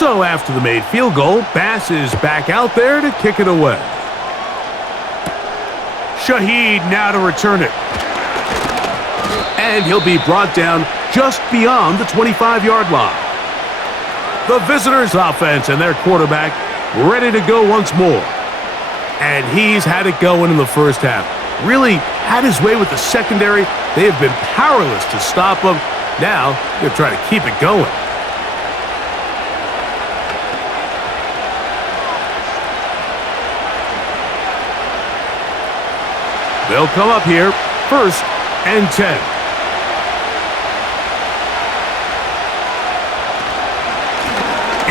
So after the made field goal, Bass is back out there to kick it away. Shaheed now to return it. And he'll be brought down just beyond the 25-yard line. The visitors' offense and their quarterback ready to go once more. And he's had it going in the first half. Really had his way with the secondary. They have been powerless to stop him. Now they're trying to keep it going. They'll come up here, 1st and 10.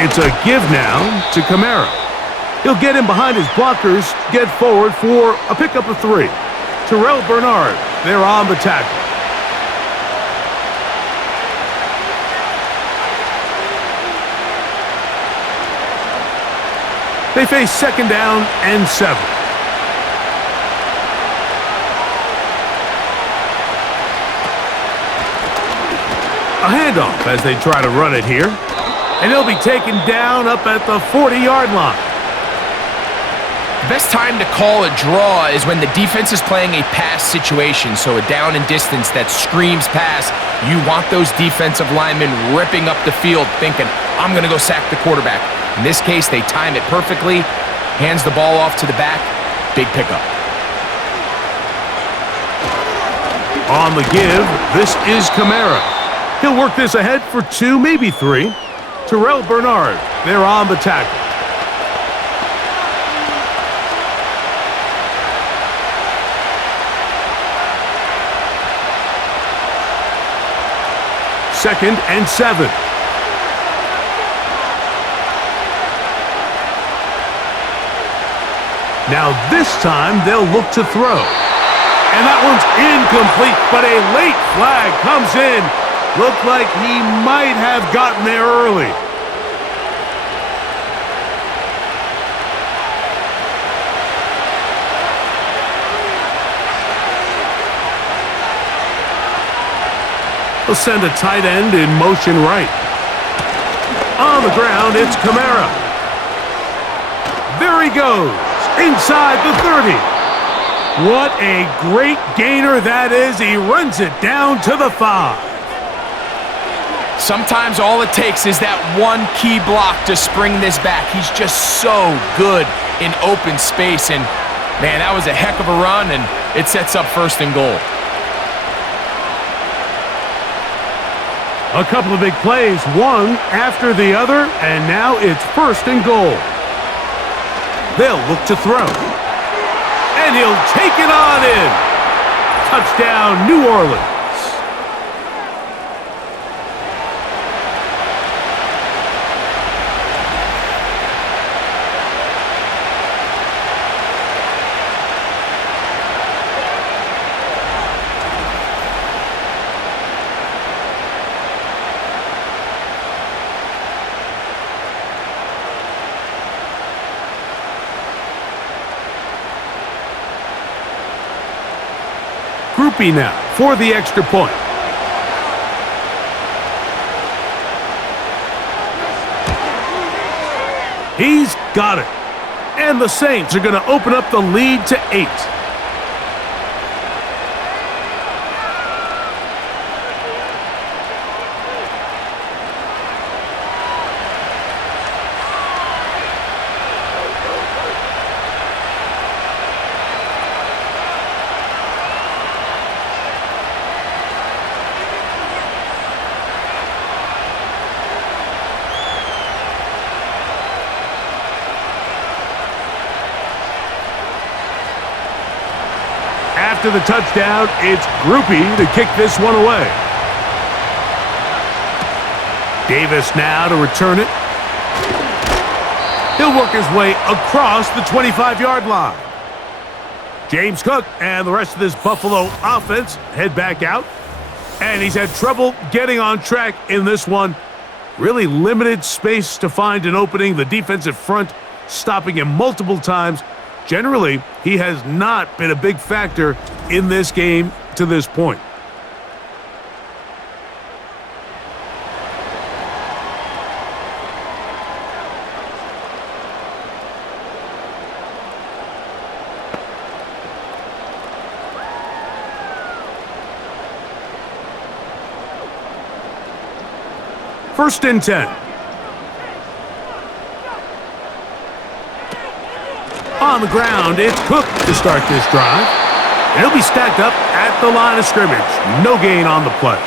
It's a give now to Kamara. He'll get in behind his blockers, get forward for a pickup of 3. Terrell Bernard, they're on the tackle. They face 2nd down and 7. A handoff as they try to run it here. And he'll be taken down up at the 40-yard line. The best time to call a draw is when the defense is playing a pass situation, so a down and distance that screams pass. You want those defensive linemen ripping up the field thinking, I'm going to go sack the quarterback. In this case, they time it perfectly, hands the ball off to the back, big pickup. On the give, this is Kamara. He'll work this ahead for 2, maybe 3. Terrell Bernard, they're on the tackle. Second and 7. Now this time they'll look to throw. And that one's incomplete, but a late flag comes in. Looked like he might have gotten there early. He'll send a tight end in motion right. On the ground, it's Kamara. There he goes, inside the 30. What a great gainer that is. He runs it down to the 5. Sometimes all it takes is that one key block to spring this back. He's just so good in open space. And, man, that was a heck of a run, and it sets up 1st and goal. A couple of big plays, one after the other, and now it's 1st and goal. They'll look to throw. And he'll take it on in. Touchdown, New Orleans. Groupie now for the extra point. He's got it. And the Saints are going to open up the lead to 8. After the touchdown, it's Groupie to kick this one away. Davis now to return it. He'll work his way across the 25-yard line. James Cook and the rest of this Buffalo offense head back out. And he's had trouble getting on track in this one. Really limited space to find an opening. The defensive front stopping him multiple times. Generally, he has not been a big factor in this game to this point. 1st and 10. On the ground, it's Cook to start this drive. And he'll be stacked up at the line of scrimmage. No gain on the play.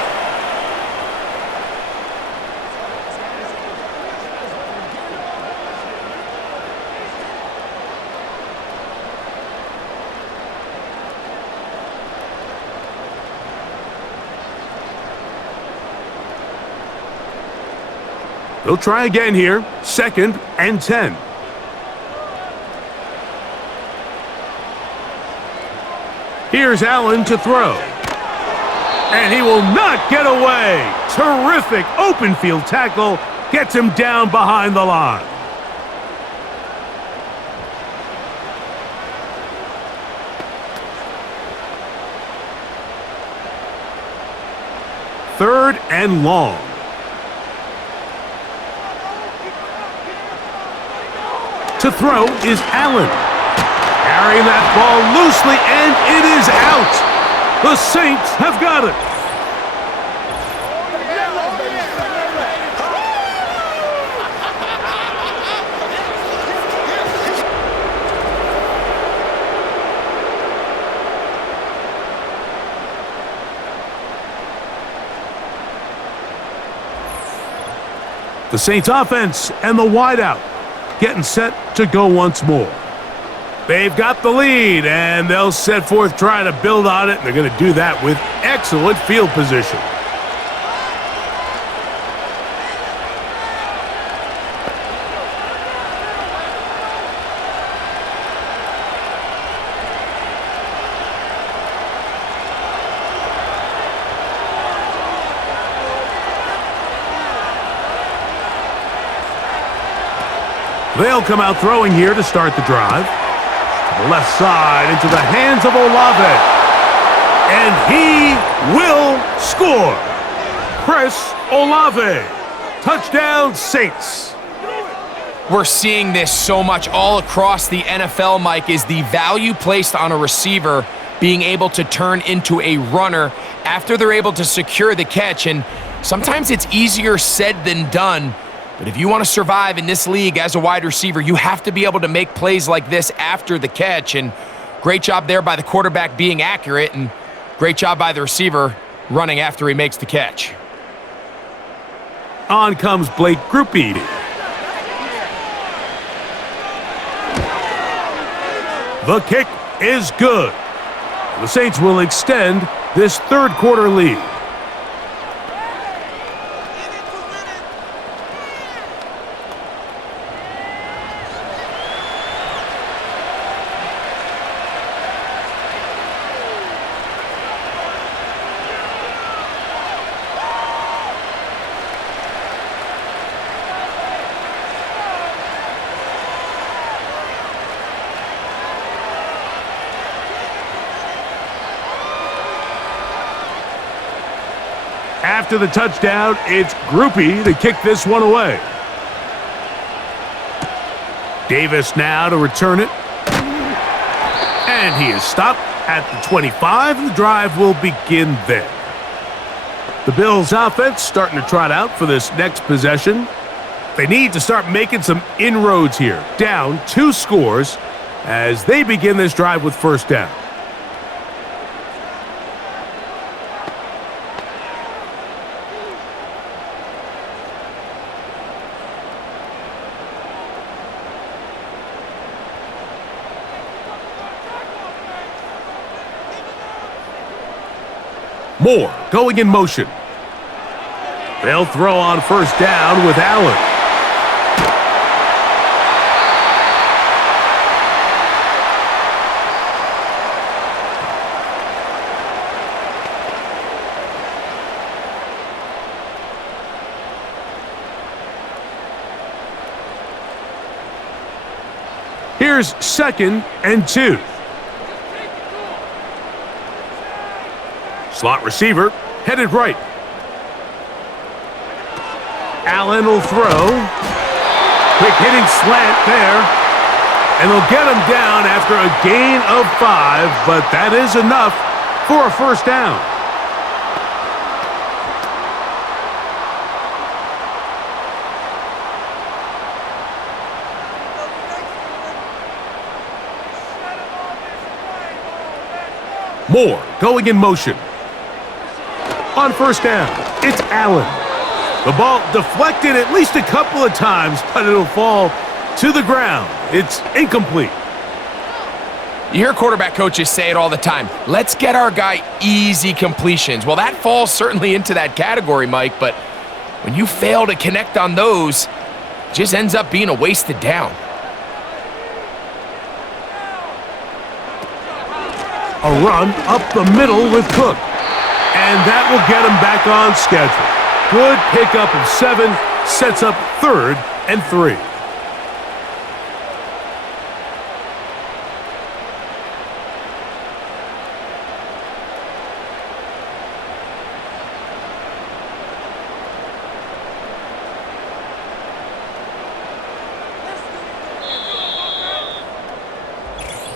They'll try again here. 2nd and 10. Here's Allen to throw. And he will not get away. Terrific open field tackle. Gets him down behind the line. Third and long. To throw is Allen. Carrying that ball loosely, and it is out. The Saints have got it. The Saints offense and the wideout getting set to go once more. They've got the lead, and they'll set forth trying to build on it, and they're going to do that with excellent field position. They'll come out throwing here to start the drive. To the left side into the hands of Olave. And he will score. Chris Olave. Touchdown, Saints. We're seeing this so much all across the NFL, Mike, is the value placed on a receiver being able to turn into a runner after they're able to secure the catch. And sometimes it's easier said than done. But if you want to survive in this league as a wide receiver, you have to be able to make plays like this after the catch. And great job there by the quarterback being accurate, and great job by the receiver running after he makes the catch. On comes Blake Grupe. The kick is good. The Saints will extend this third quarter lead. After the touchdown, it's Grupe to kick this one away. Davis now to return it. And he is stopped at the 25, and the drive will begin there. The Bills offense starting to trot out for this next possession. They need to start making some inroads here. Down 2 scores as they begin this drive with first down. Moore going in motion. They'll throw on first down with Allen. Here's 2nd and 2. Slot receiver, headed right. Allen will throw. Quick hitting slant there. And they'll get him down after a gain of 5, but that is enough for a first down. Moore going in motion. On first down, it's Allen. The ball deflected at least a couple of times, but it'll fall to the ground. It's incomplete. You hear quarterback coaches say it all the time. Let's get our guy easy completions. Well, that falls certainly into that category, Mike, but when you fail to connect on those, it just ends up being a wasted down. A run up the middle with Cook. And that will get him back on schedule. Good pickup of 7, sets up 3rd and 3.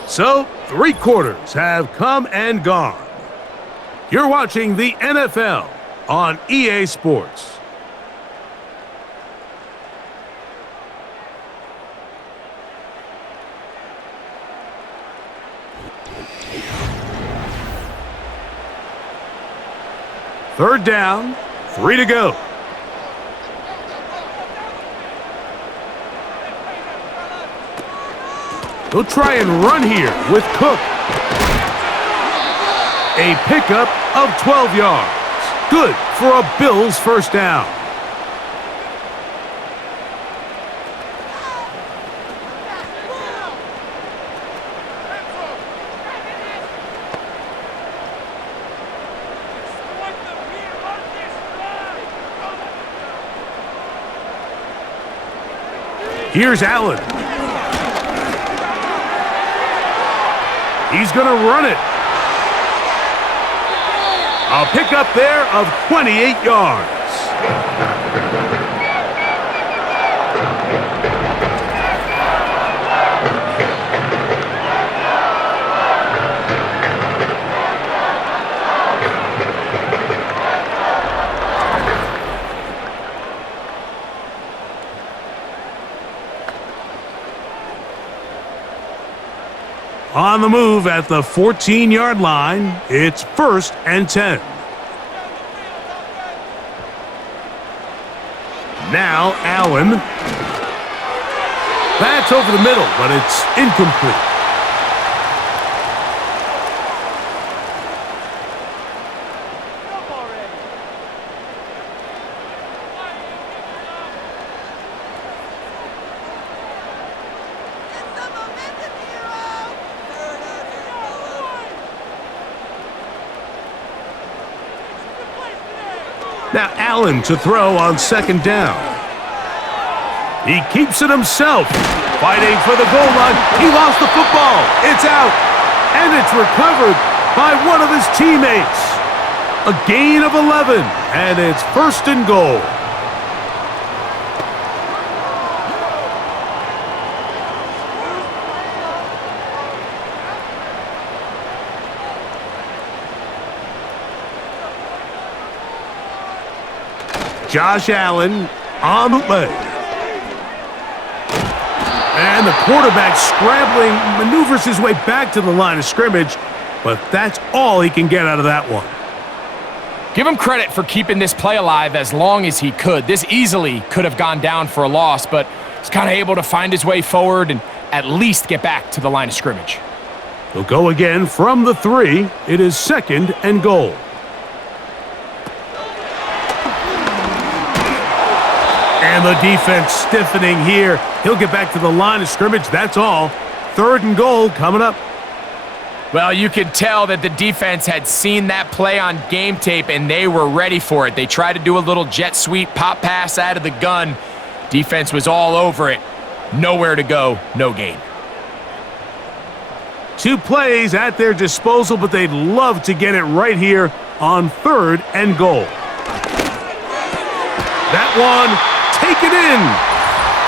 So, 3 quarters have come and gone. You're watching the NFL on EA Sports. Third down, 3 to go. They'll try and run here with Cook. A pickup of 12 yards. Good for a Bills first down. Here's Allen. He's going to run it. A pickup there of 28 yards. On the move at the 14-yard line, it's 1st and 10. Now Allen. That's over the middle, but it's incomplete. Now Allen to throw on 2nd down. He keeps it himself. Fighting for the goal line. He lost the football. It's out. And it's recovered by one of his teammates. A gain of 11. And it's 1st and goal. Josh Allen on the leg. And the quarterback scrambling, maneuvers his way back to the line of scrimmage, but that's all he can get out of that one. Give him credit for keeping this play alive as long as he could. This easily could have gone down for a loss, but he's kind of able to find his way forward and at least get back to the line of scrimmage. He'll go again from the 3. It is 2nd and goal. And the defense stiffening here. He'll get back to the line of scrimmage. That's all. 3rd and goal coming up. Well, you could tell that the defense had seen that play on game tape, and they were ready for it. They tried to do a little jet sweep pop pass out of the gun. Defense was all over it. Nowhere to go, no gain. 2 plays at their disposal, but they'd love to get it right here on 3rd and goal. That one taken in.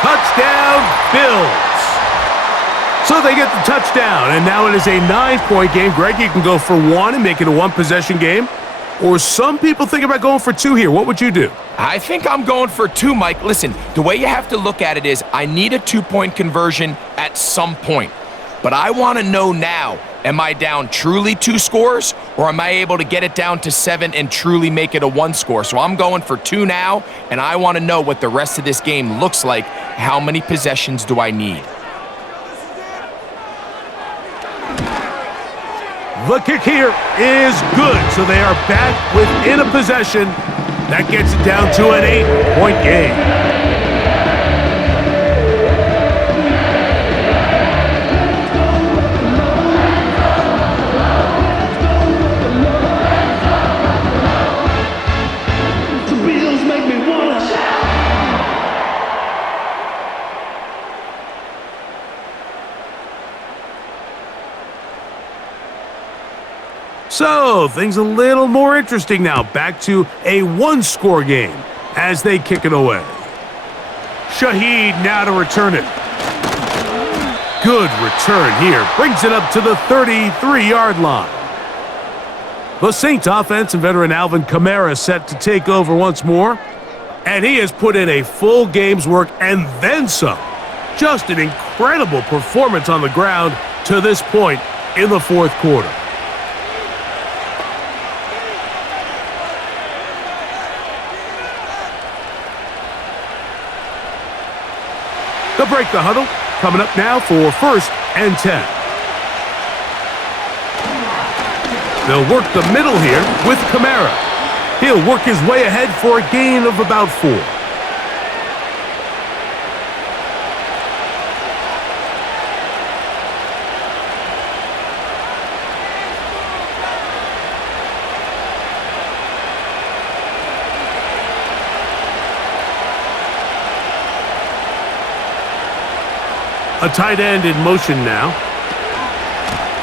Touchdown, Bills. So they get the touchdown, and now it is a 9-point game. Greg, you can go for 1 and make it a 1-possession game. Or some people think about going for 2 here. What would you do? I think I'm going for 2, Mike. Listen, the way you have to look at it is I need a 2-point conversion at some point. But I want to know now, Am I down truly 2 scores, or am I able to get it down to 7 and truly make it a 1 score? So I'm going for 2 now, and I want to know what the rest of this game looks like. How many possessions do I need? The kick here is good, so they are back within a possession. That gets it down to an 8-point game. So, things a little more interesting now. Back to a 1-score game as they kick it away. Shaheed now to return it. Good return here. Brings it up to the 33-yard line. The Saints offense and veteran Alvin Kamara set to take over once more. And he has put in a full game's work and then some. Just an incredible performance on the ground to this point in the fourth quarter. They'll break the huddle. Coming up now for 1st and 10. They'll work the middle here with Kamara. He'll work his way ahead for a gain of about 4. A tight end in motion now.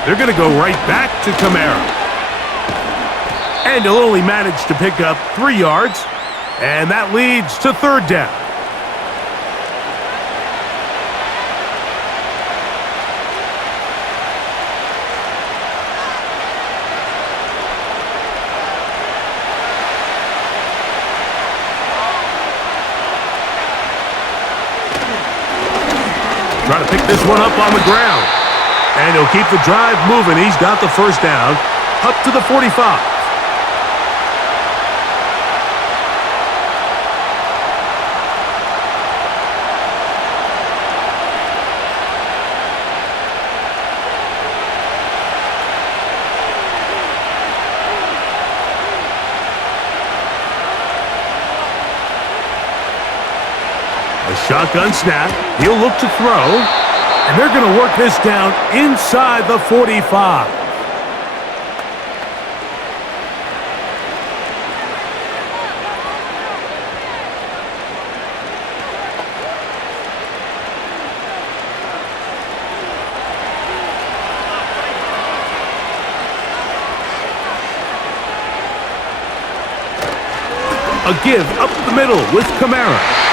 They're going to go right back to Kamara. And he'll only manage to pick up 3 yards. And that leads to 3rd down. Trying to pick this one up on the ground. And he'll keep the drive moving. He's got the 1st down up to the 45. Shotgun snap. He'll look to throw. And they're going to work this down inside the 45. A give up the middle with Kamara.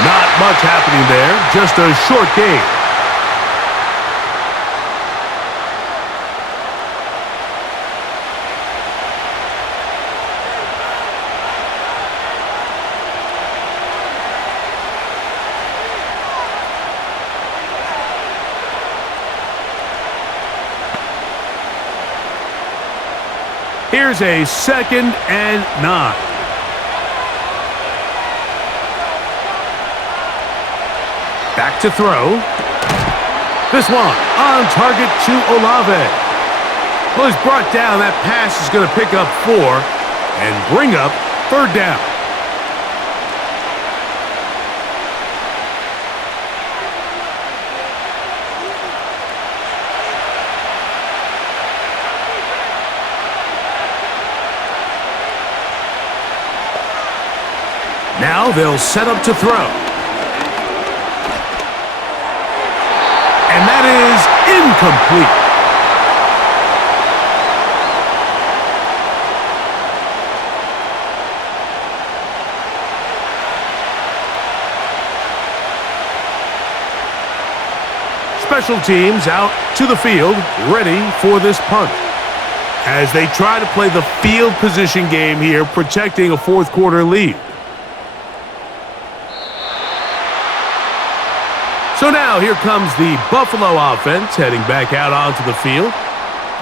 Not much happening there, just a short game. Here's a 2nd and 9. Back to throw. This one on target to Olave. Well, he's brought down. That pass is going to pick up 4 and bring up 3rd down. Now they'll set up to throw. And that is incomplete. Special teams out to the field, ready for this punt. As they try to play the field position game here, protecting a 4th quarter lead. So now here comes the Buffalo offense heading back out onto the field.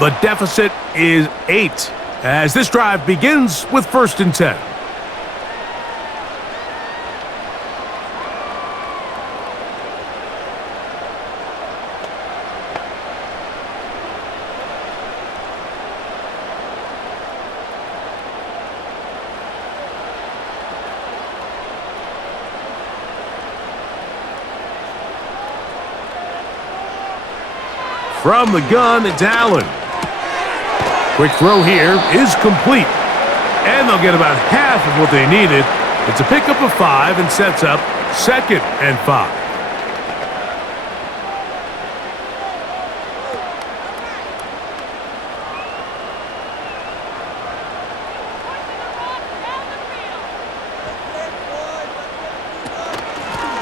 The deficit is 8 as this drive begins with 1st and 10. From the gun, it's Allen. Quick throw here is complete. And they'll get about half of what they needed. It's a pickup of 5 and sets up 2nd and 5.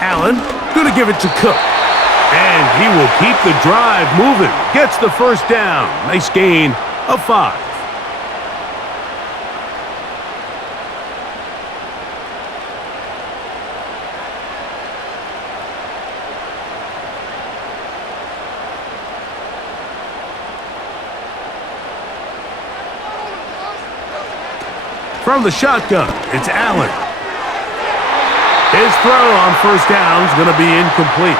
Allen, going to give it to Cook. And he will keep the drive moving. Gets the 1st down. Nice gain of 5. From the shotgun, it's Allen. His throw on 1st down is going to be incomplete.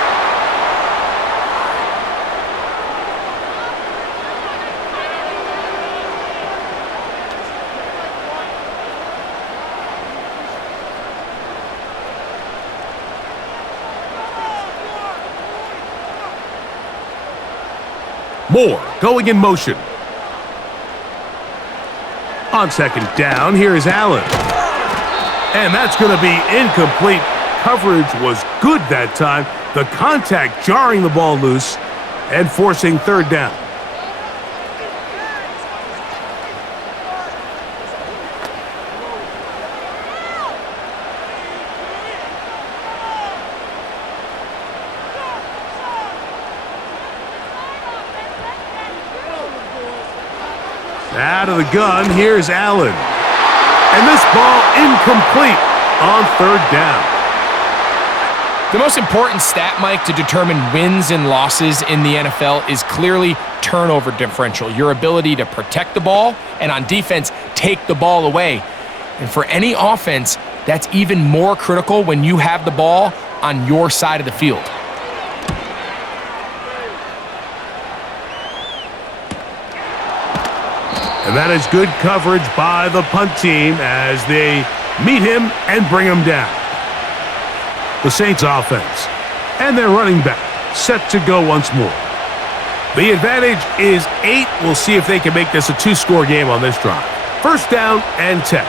Moore going in motion. On 2nd down, here is Allen. And that's going to be incomplete. Coverage was good that time. The contact jarring the ball loose and forcing 3rd down. Out of the gun, here's Allen. And this ball incomplete on 3rd down. The most important stat, Mike, to determine wins and losses in the NFL is clearly turnover differential, your ability to protect the ball and on defense, take the ball away. And for any offense, that's even more critical when you have the ball on your side of the field. And that is good coverage by the punt team as they meet him and bring him down. The Saints offense and their running back set to go once more. The advantage is 8. We'll see if they can make this a 2-score game on this drive. 1st down and 10.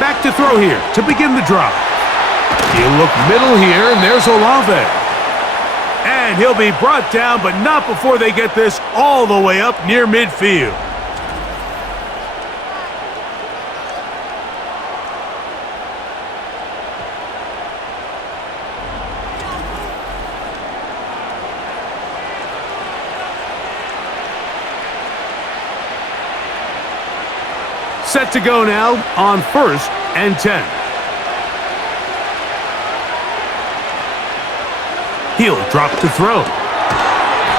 Back to throw here to begin the drive. He'll look middle here, and there's Olave. And he'll be brought down, but not before they get this all the way up near midfield. Set to go now on 1st and 10. He'll drop to throw.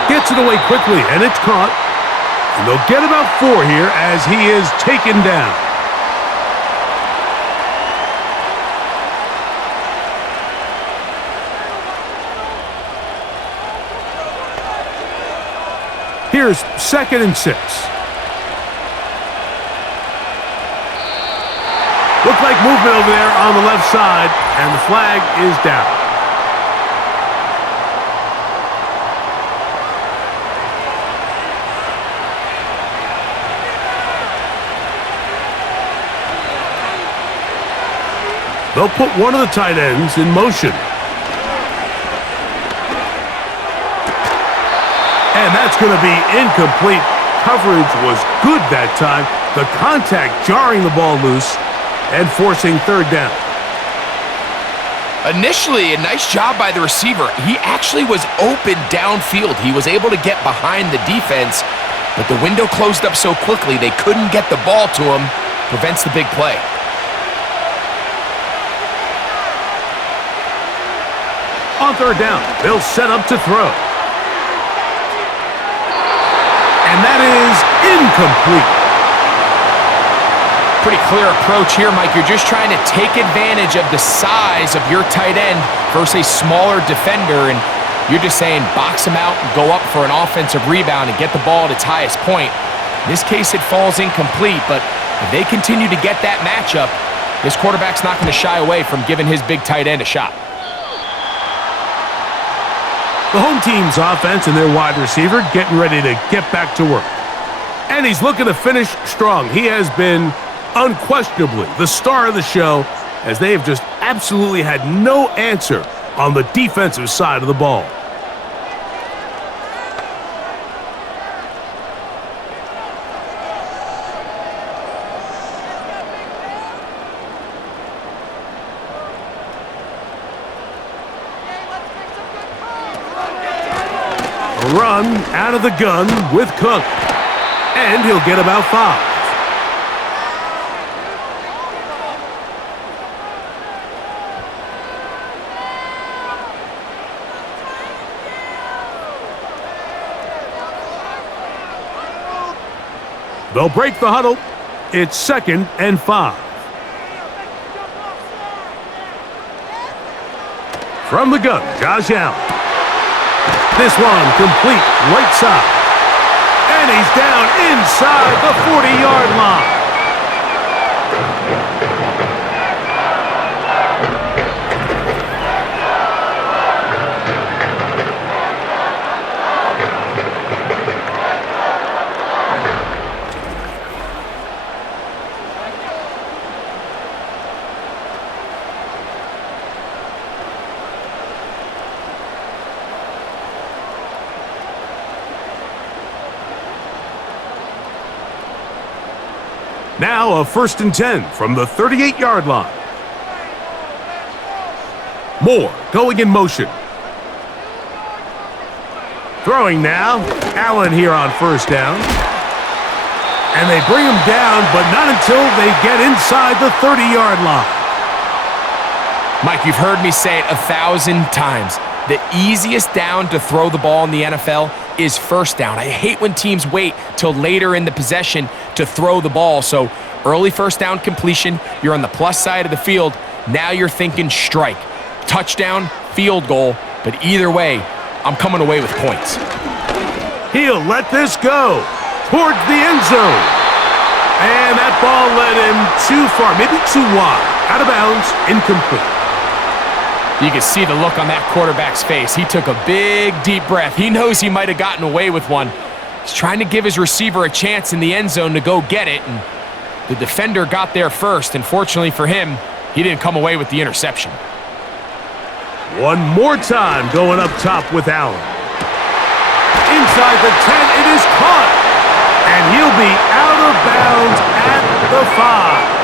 Gets it away quickly, and it's caught. And they'll get about 4 here as he is taken down. Here's 2nd and 6. Looked like movement over there on the left side, and the flag is down. They'll put one of the tight ends in motion. And that's going to be incomplete. Coverage was good that time. The contact jarring the ball loose and forcing 3rd down. Initially, a nice job by the receiver. He actually was open downfield. He was able to get behind the defense, but the window closed up so quickly they couldn't get the ball to him. Prevents the big play. On third down, they'll set up to throw. And that is incomplete. Pretty clear approach here, Mike. You're just trying to take advantage of the size of your tight end versus a smaller defender, and you're just saying box him out and go up for an offensive rebound and get the ball at its highest point. In this case, it falls incomplete, but if they continue to get that matchup, this quarterback's not going to shy away from giving his big tight end a shot. The home team's offense and their wide receiver getting ready to get back to work. And he's looking to finish strong. He has been unquestionably the star of the show, as they have just absolutely had no answer on the defensive side of the ball. A run out of the gun with Cook, and he'll get about 5. They'll break the huddle. It's 2nd and 5. From the gun, Josh Allen. This one complete right side. And he's down inside the 40-yard line. Now a 1st and 10 from the 38-yard line. Moore going in motion. Throwing now. Allen here on 1st down. And they bring him down, but not until they get inside the 30-yard line. Mike, you've heard me say it 1,000 times. The easiest down to throw the ball in the NFL is 1st down. I hate when teams wait till later in the possession to throw the ball. So early 1st down completion, you're on the plus side of the field. Now you're thinking strike, touchdown, field goal. But either way, I'm coming away with points. He'll let this go towards the end zone. And that ball led him too far, maybe too wide. Out of bounds, incomplete. You can see the look on that quarterback's face. He took a big, deep breath. He knows he might have gotten away with one. He's trying to give his receiver a chance in the end zone to go get it, and the defender got there first, and fortunately for him, he didn't come away with the interception. One more time going up top with Allen. Inside the 10, it is caught, and he'll be out of bounds at the 5.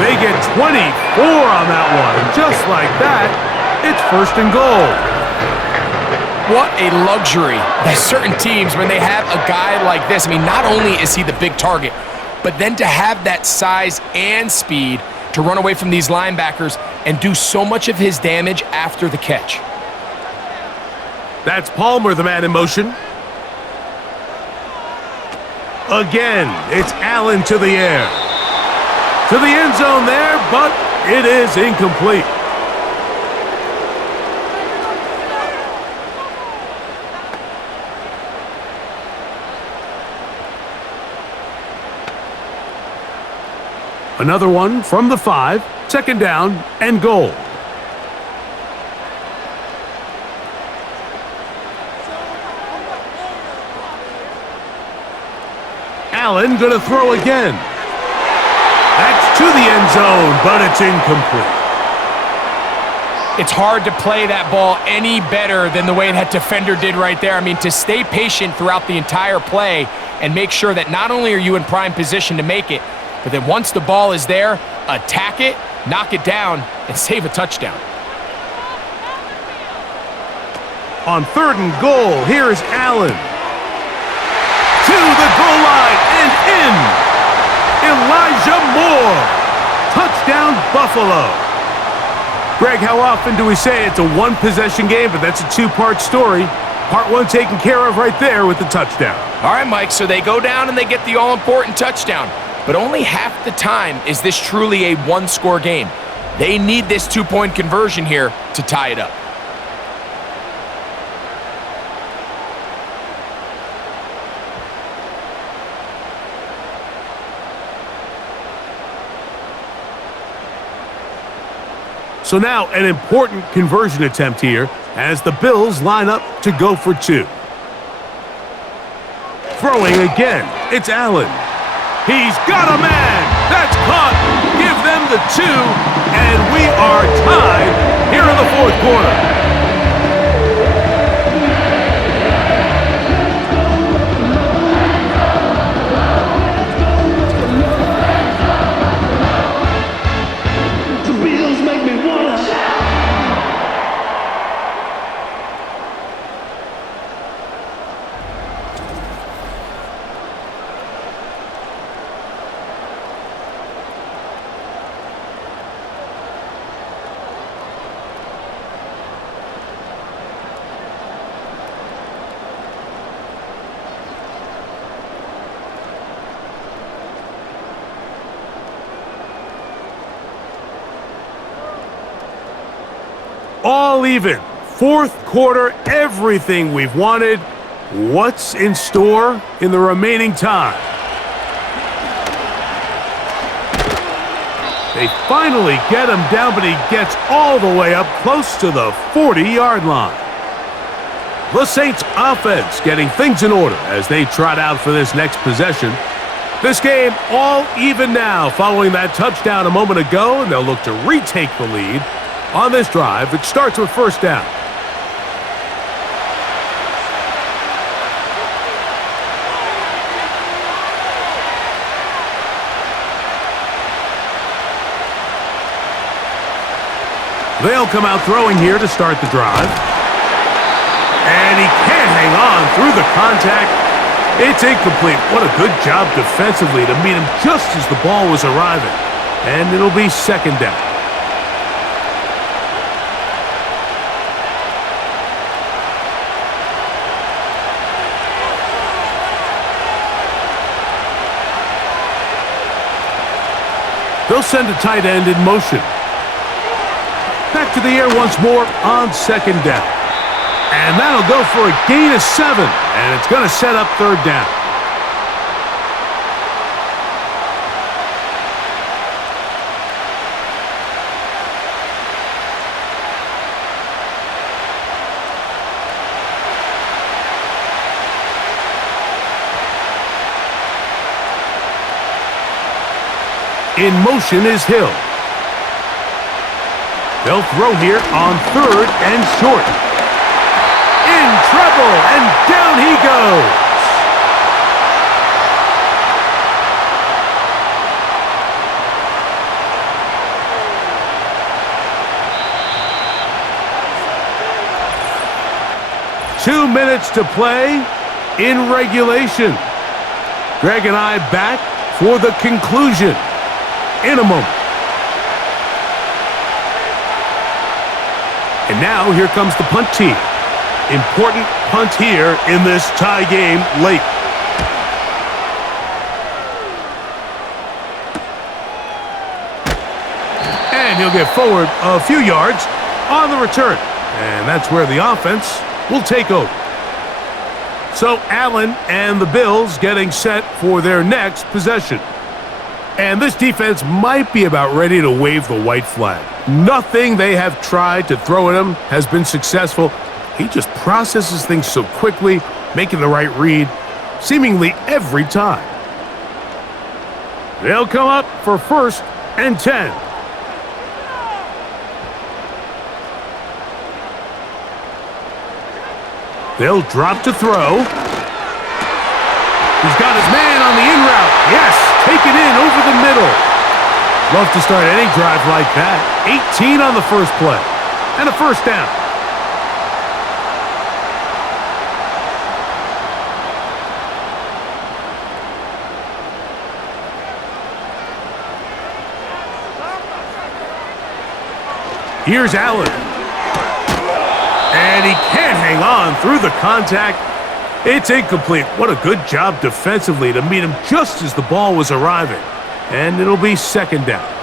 They get 24 on that one, and just like that, it's 1st and goal. What a luxury that certain teams, when they have a guy like this, I mean, not only is he the big target, but then to have that size and speed to run away from these linebackers and do so much of his damage after the catch. That's Palmer, the man in motion. Again, it's Allen to the air. To the end zone there, but it is incomplete. Another one from the 5, 2nd down and goal. Allen gonna throw again. That's to the end zone, but it's incomplete. It's hard to play that ball any better than the way that defender did right there. I mean, to stay patient throughout the entire play and make sure that not only are you in prime position to make it, but then once the ball is there, attack it, knock it down, and save a touchdown. On 3rd and goal, here's Allen. Elijah Moore. Touchdown, Buffalo. Greg, how often do we say it's a one-possession game, but that's a two-part story? Part one taken care of right there with the touchdown. All right, Mike, so they go down and they get the all-important touchdown. But only half the time is this truly a one-score game. They need this two-point conversion here to tie it up. So now an important conversion attempt here as the Bills line up to go for two. Throwing again, it's Allen. He's got a man! That's caught! Give them the two, and we are tied here in the fourth quarter. All even. Fourth quarter, everything we've wanted. What's in store in the remaining time? They finally get him down, but he gets all the way up close to the 40-yard line. The Saints offense getting things in order as they trot out for this next possession. This game all even now following that touchdown a moment ago, and they'll look to retake the lead on this drive. It starts with first down. They'll come out throwing here to start the drive. And he can't hang on through the contact. It's incomplete. What a good job defensively to meet him just as the ball was arriving. And it'll be second down. They'll send a tight end in motion. Back to the air once more on second down. And that'll go for a gain of 7. And it's going to set up third down. In motion is Hill. They'll throw here on third and short. In trouble, and down he goes. Two minutes to play in regulation. Greg and I back for the conclusion in a moment. And now here comes the punt team. Important punt here in this tie game late. And he'll get forward a few yards on the return. And that's where the offense will take over. So Allen and the Bills getting set for their next possession. And this defense might be about ready to wave the white flag. Nothing they have tried to throw at him has been successful. He just processes things so quickly, making the right read, seemingly every time. They'll come up for first and 10. They'll drop to throw. He's got his man on the in route. Yes, take it in over the middle. Love to start any drive like that. 18 on the first play. And a first down. Here's Allen. And he can't hang on through the contact. It's incomplete. What a good job defensively to meet him just as the ball was arriving. And it'll be second down.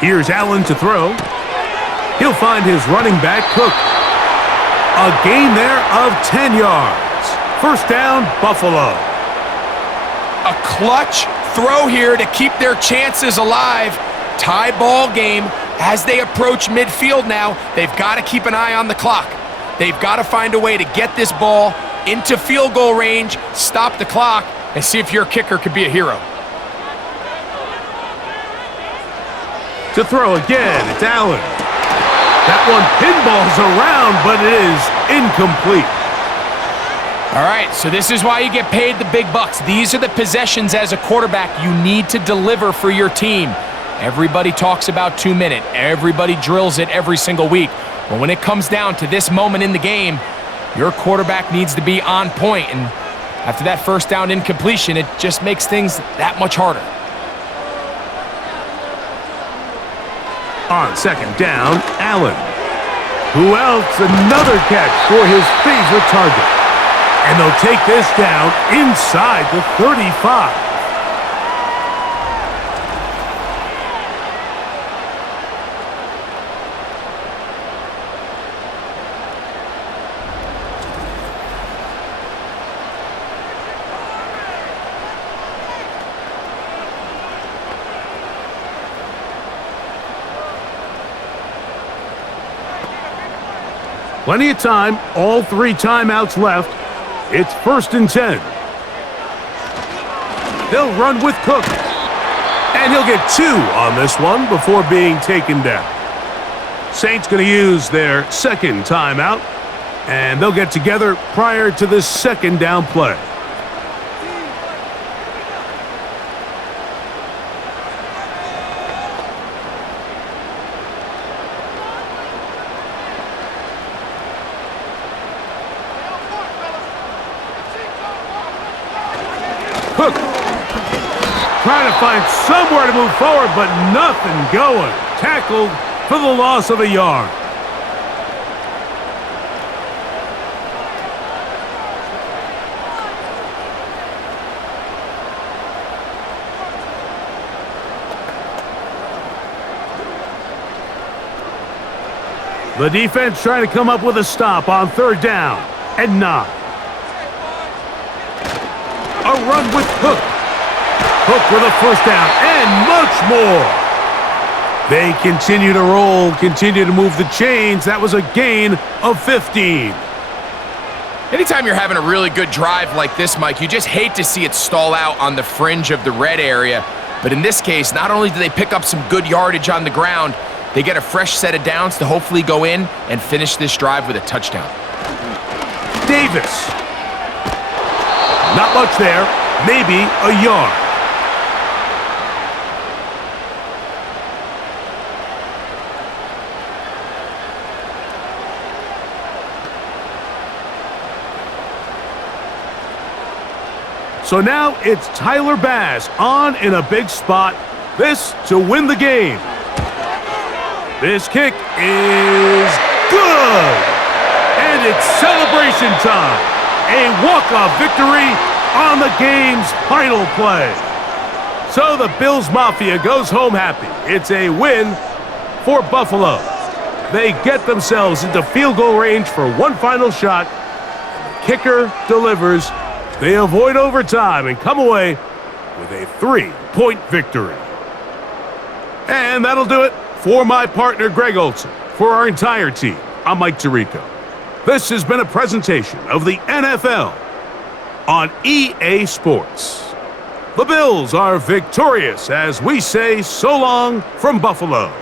Here's Allen to throw. He'll find his running back, Cook. A gain there of 10 yards. First down, Buffalo. A clutch throw here to keep their chances alive. Tie ball game as they approach midfield now. They've got to keep an eye on the clock. They've got to find a way to get this ball into field goal range, stop the clock, and see if your kicker could be a hero. To throw again, it's Allen. That one pinballs around, but it is incomplete. All right, so this is why you get paid the big bucks. These are the possessions as a quarterback you need to deliver for your team. Everybody talks about 2 minute. Everybody drills it every single week. But when it comes down to this moment in the game, your quarterback needs to be on point. And after that first down incompletion, it just makes things that much harder. On second down, Allen. Who else? Another catch for his favorite target. And they'll take this down inside the 35. Plenty of time, all 3 timeouts left. It's 1st and 10. They'll run with Cook. And he'll get 2 on this one before being taken down. Saints going to use their second timeout, and they'll get together prior to the second down play. Cook trying to find somewhere to move forward, but nothing going. Tackled for the loss of a yard. The defense trying to come up with a stop on 3rd down and 9. A run with Cook. Cook with a first down and much more. They continue to roll, continue to move the chains. That was a gain of 15. Anytime you're having a really good drive like this, Mike, you just hate to see it stall out on the fringe of the red area. But in this case, not only do they pick up some good yardage on the ground, they get a fresh set of downs to hopefully go in and finish this drive with a touchdown. Davis. Not much there, maybe a yard. So now it's Tyler Bass on in a big spot. This to win the game. This kick is good. And it's celebration time. A walk-off victory on the game's final play. So the Bills Mafia goes home happy. It's a win for Buffalo. They get themselves into field goal range for one final shot. The kicker delivers. They avoid overtime and come away with a 3-point victory. And that'll do it for my partner, Greg Olson. For our entire team, I'm Mike Tirico. This has been a presentation of the NFL on EA Sports. The Bills are victorious as we say so long from Buffalo.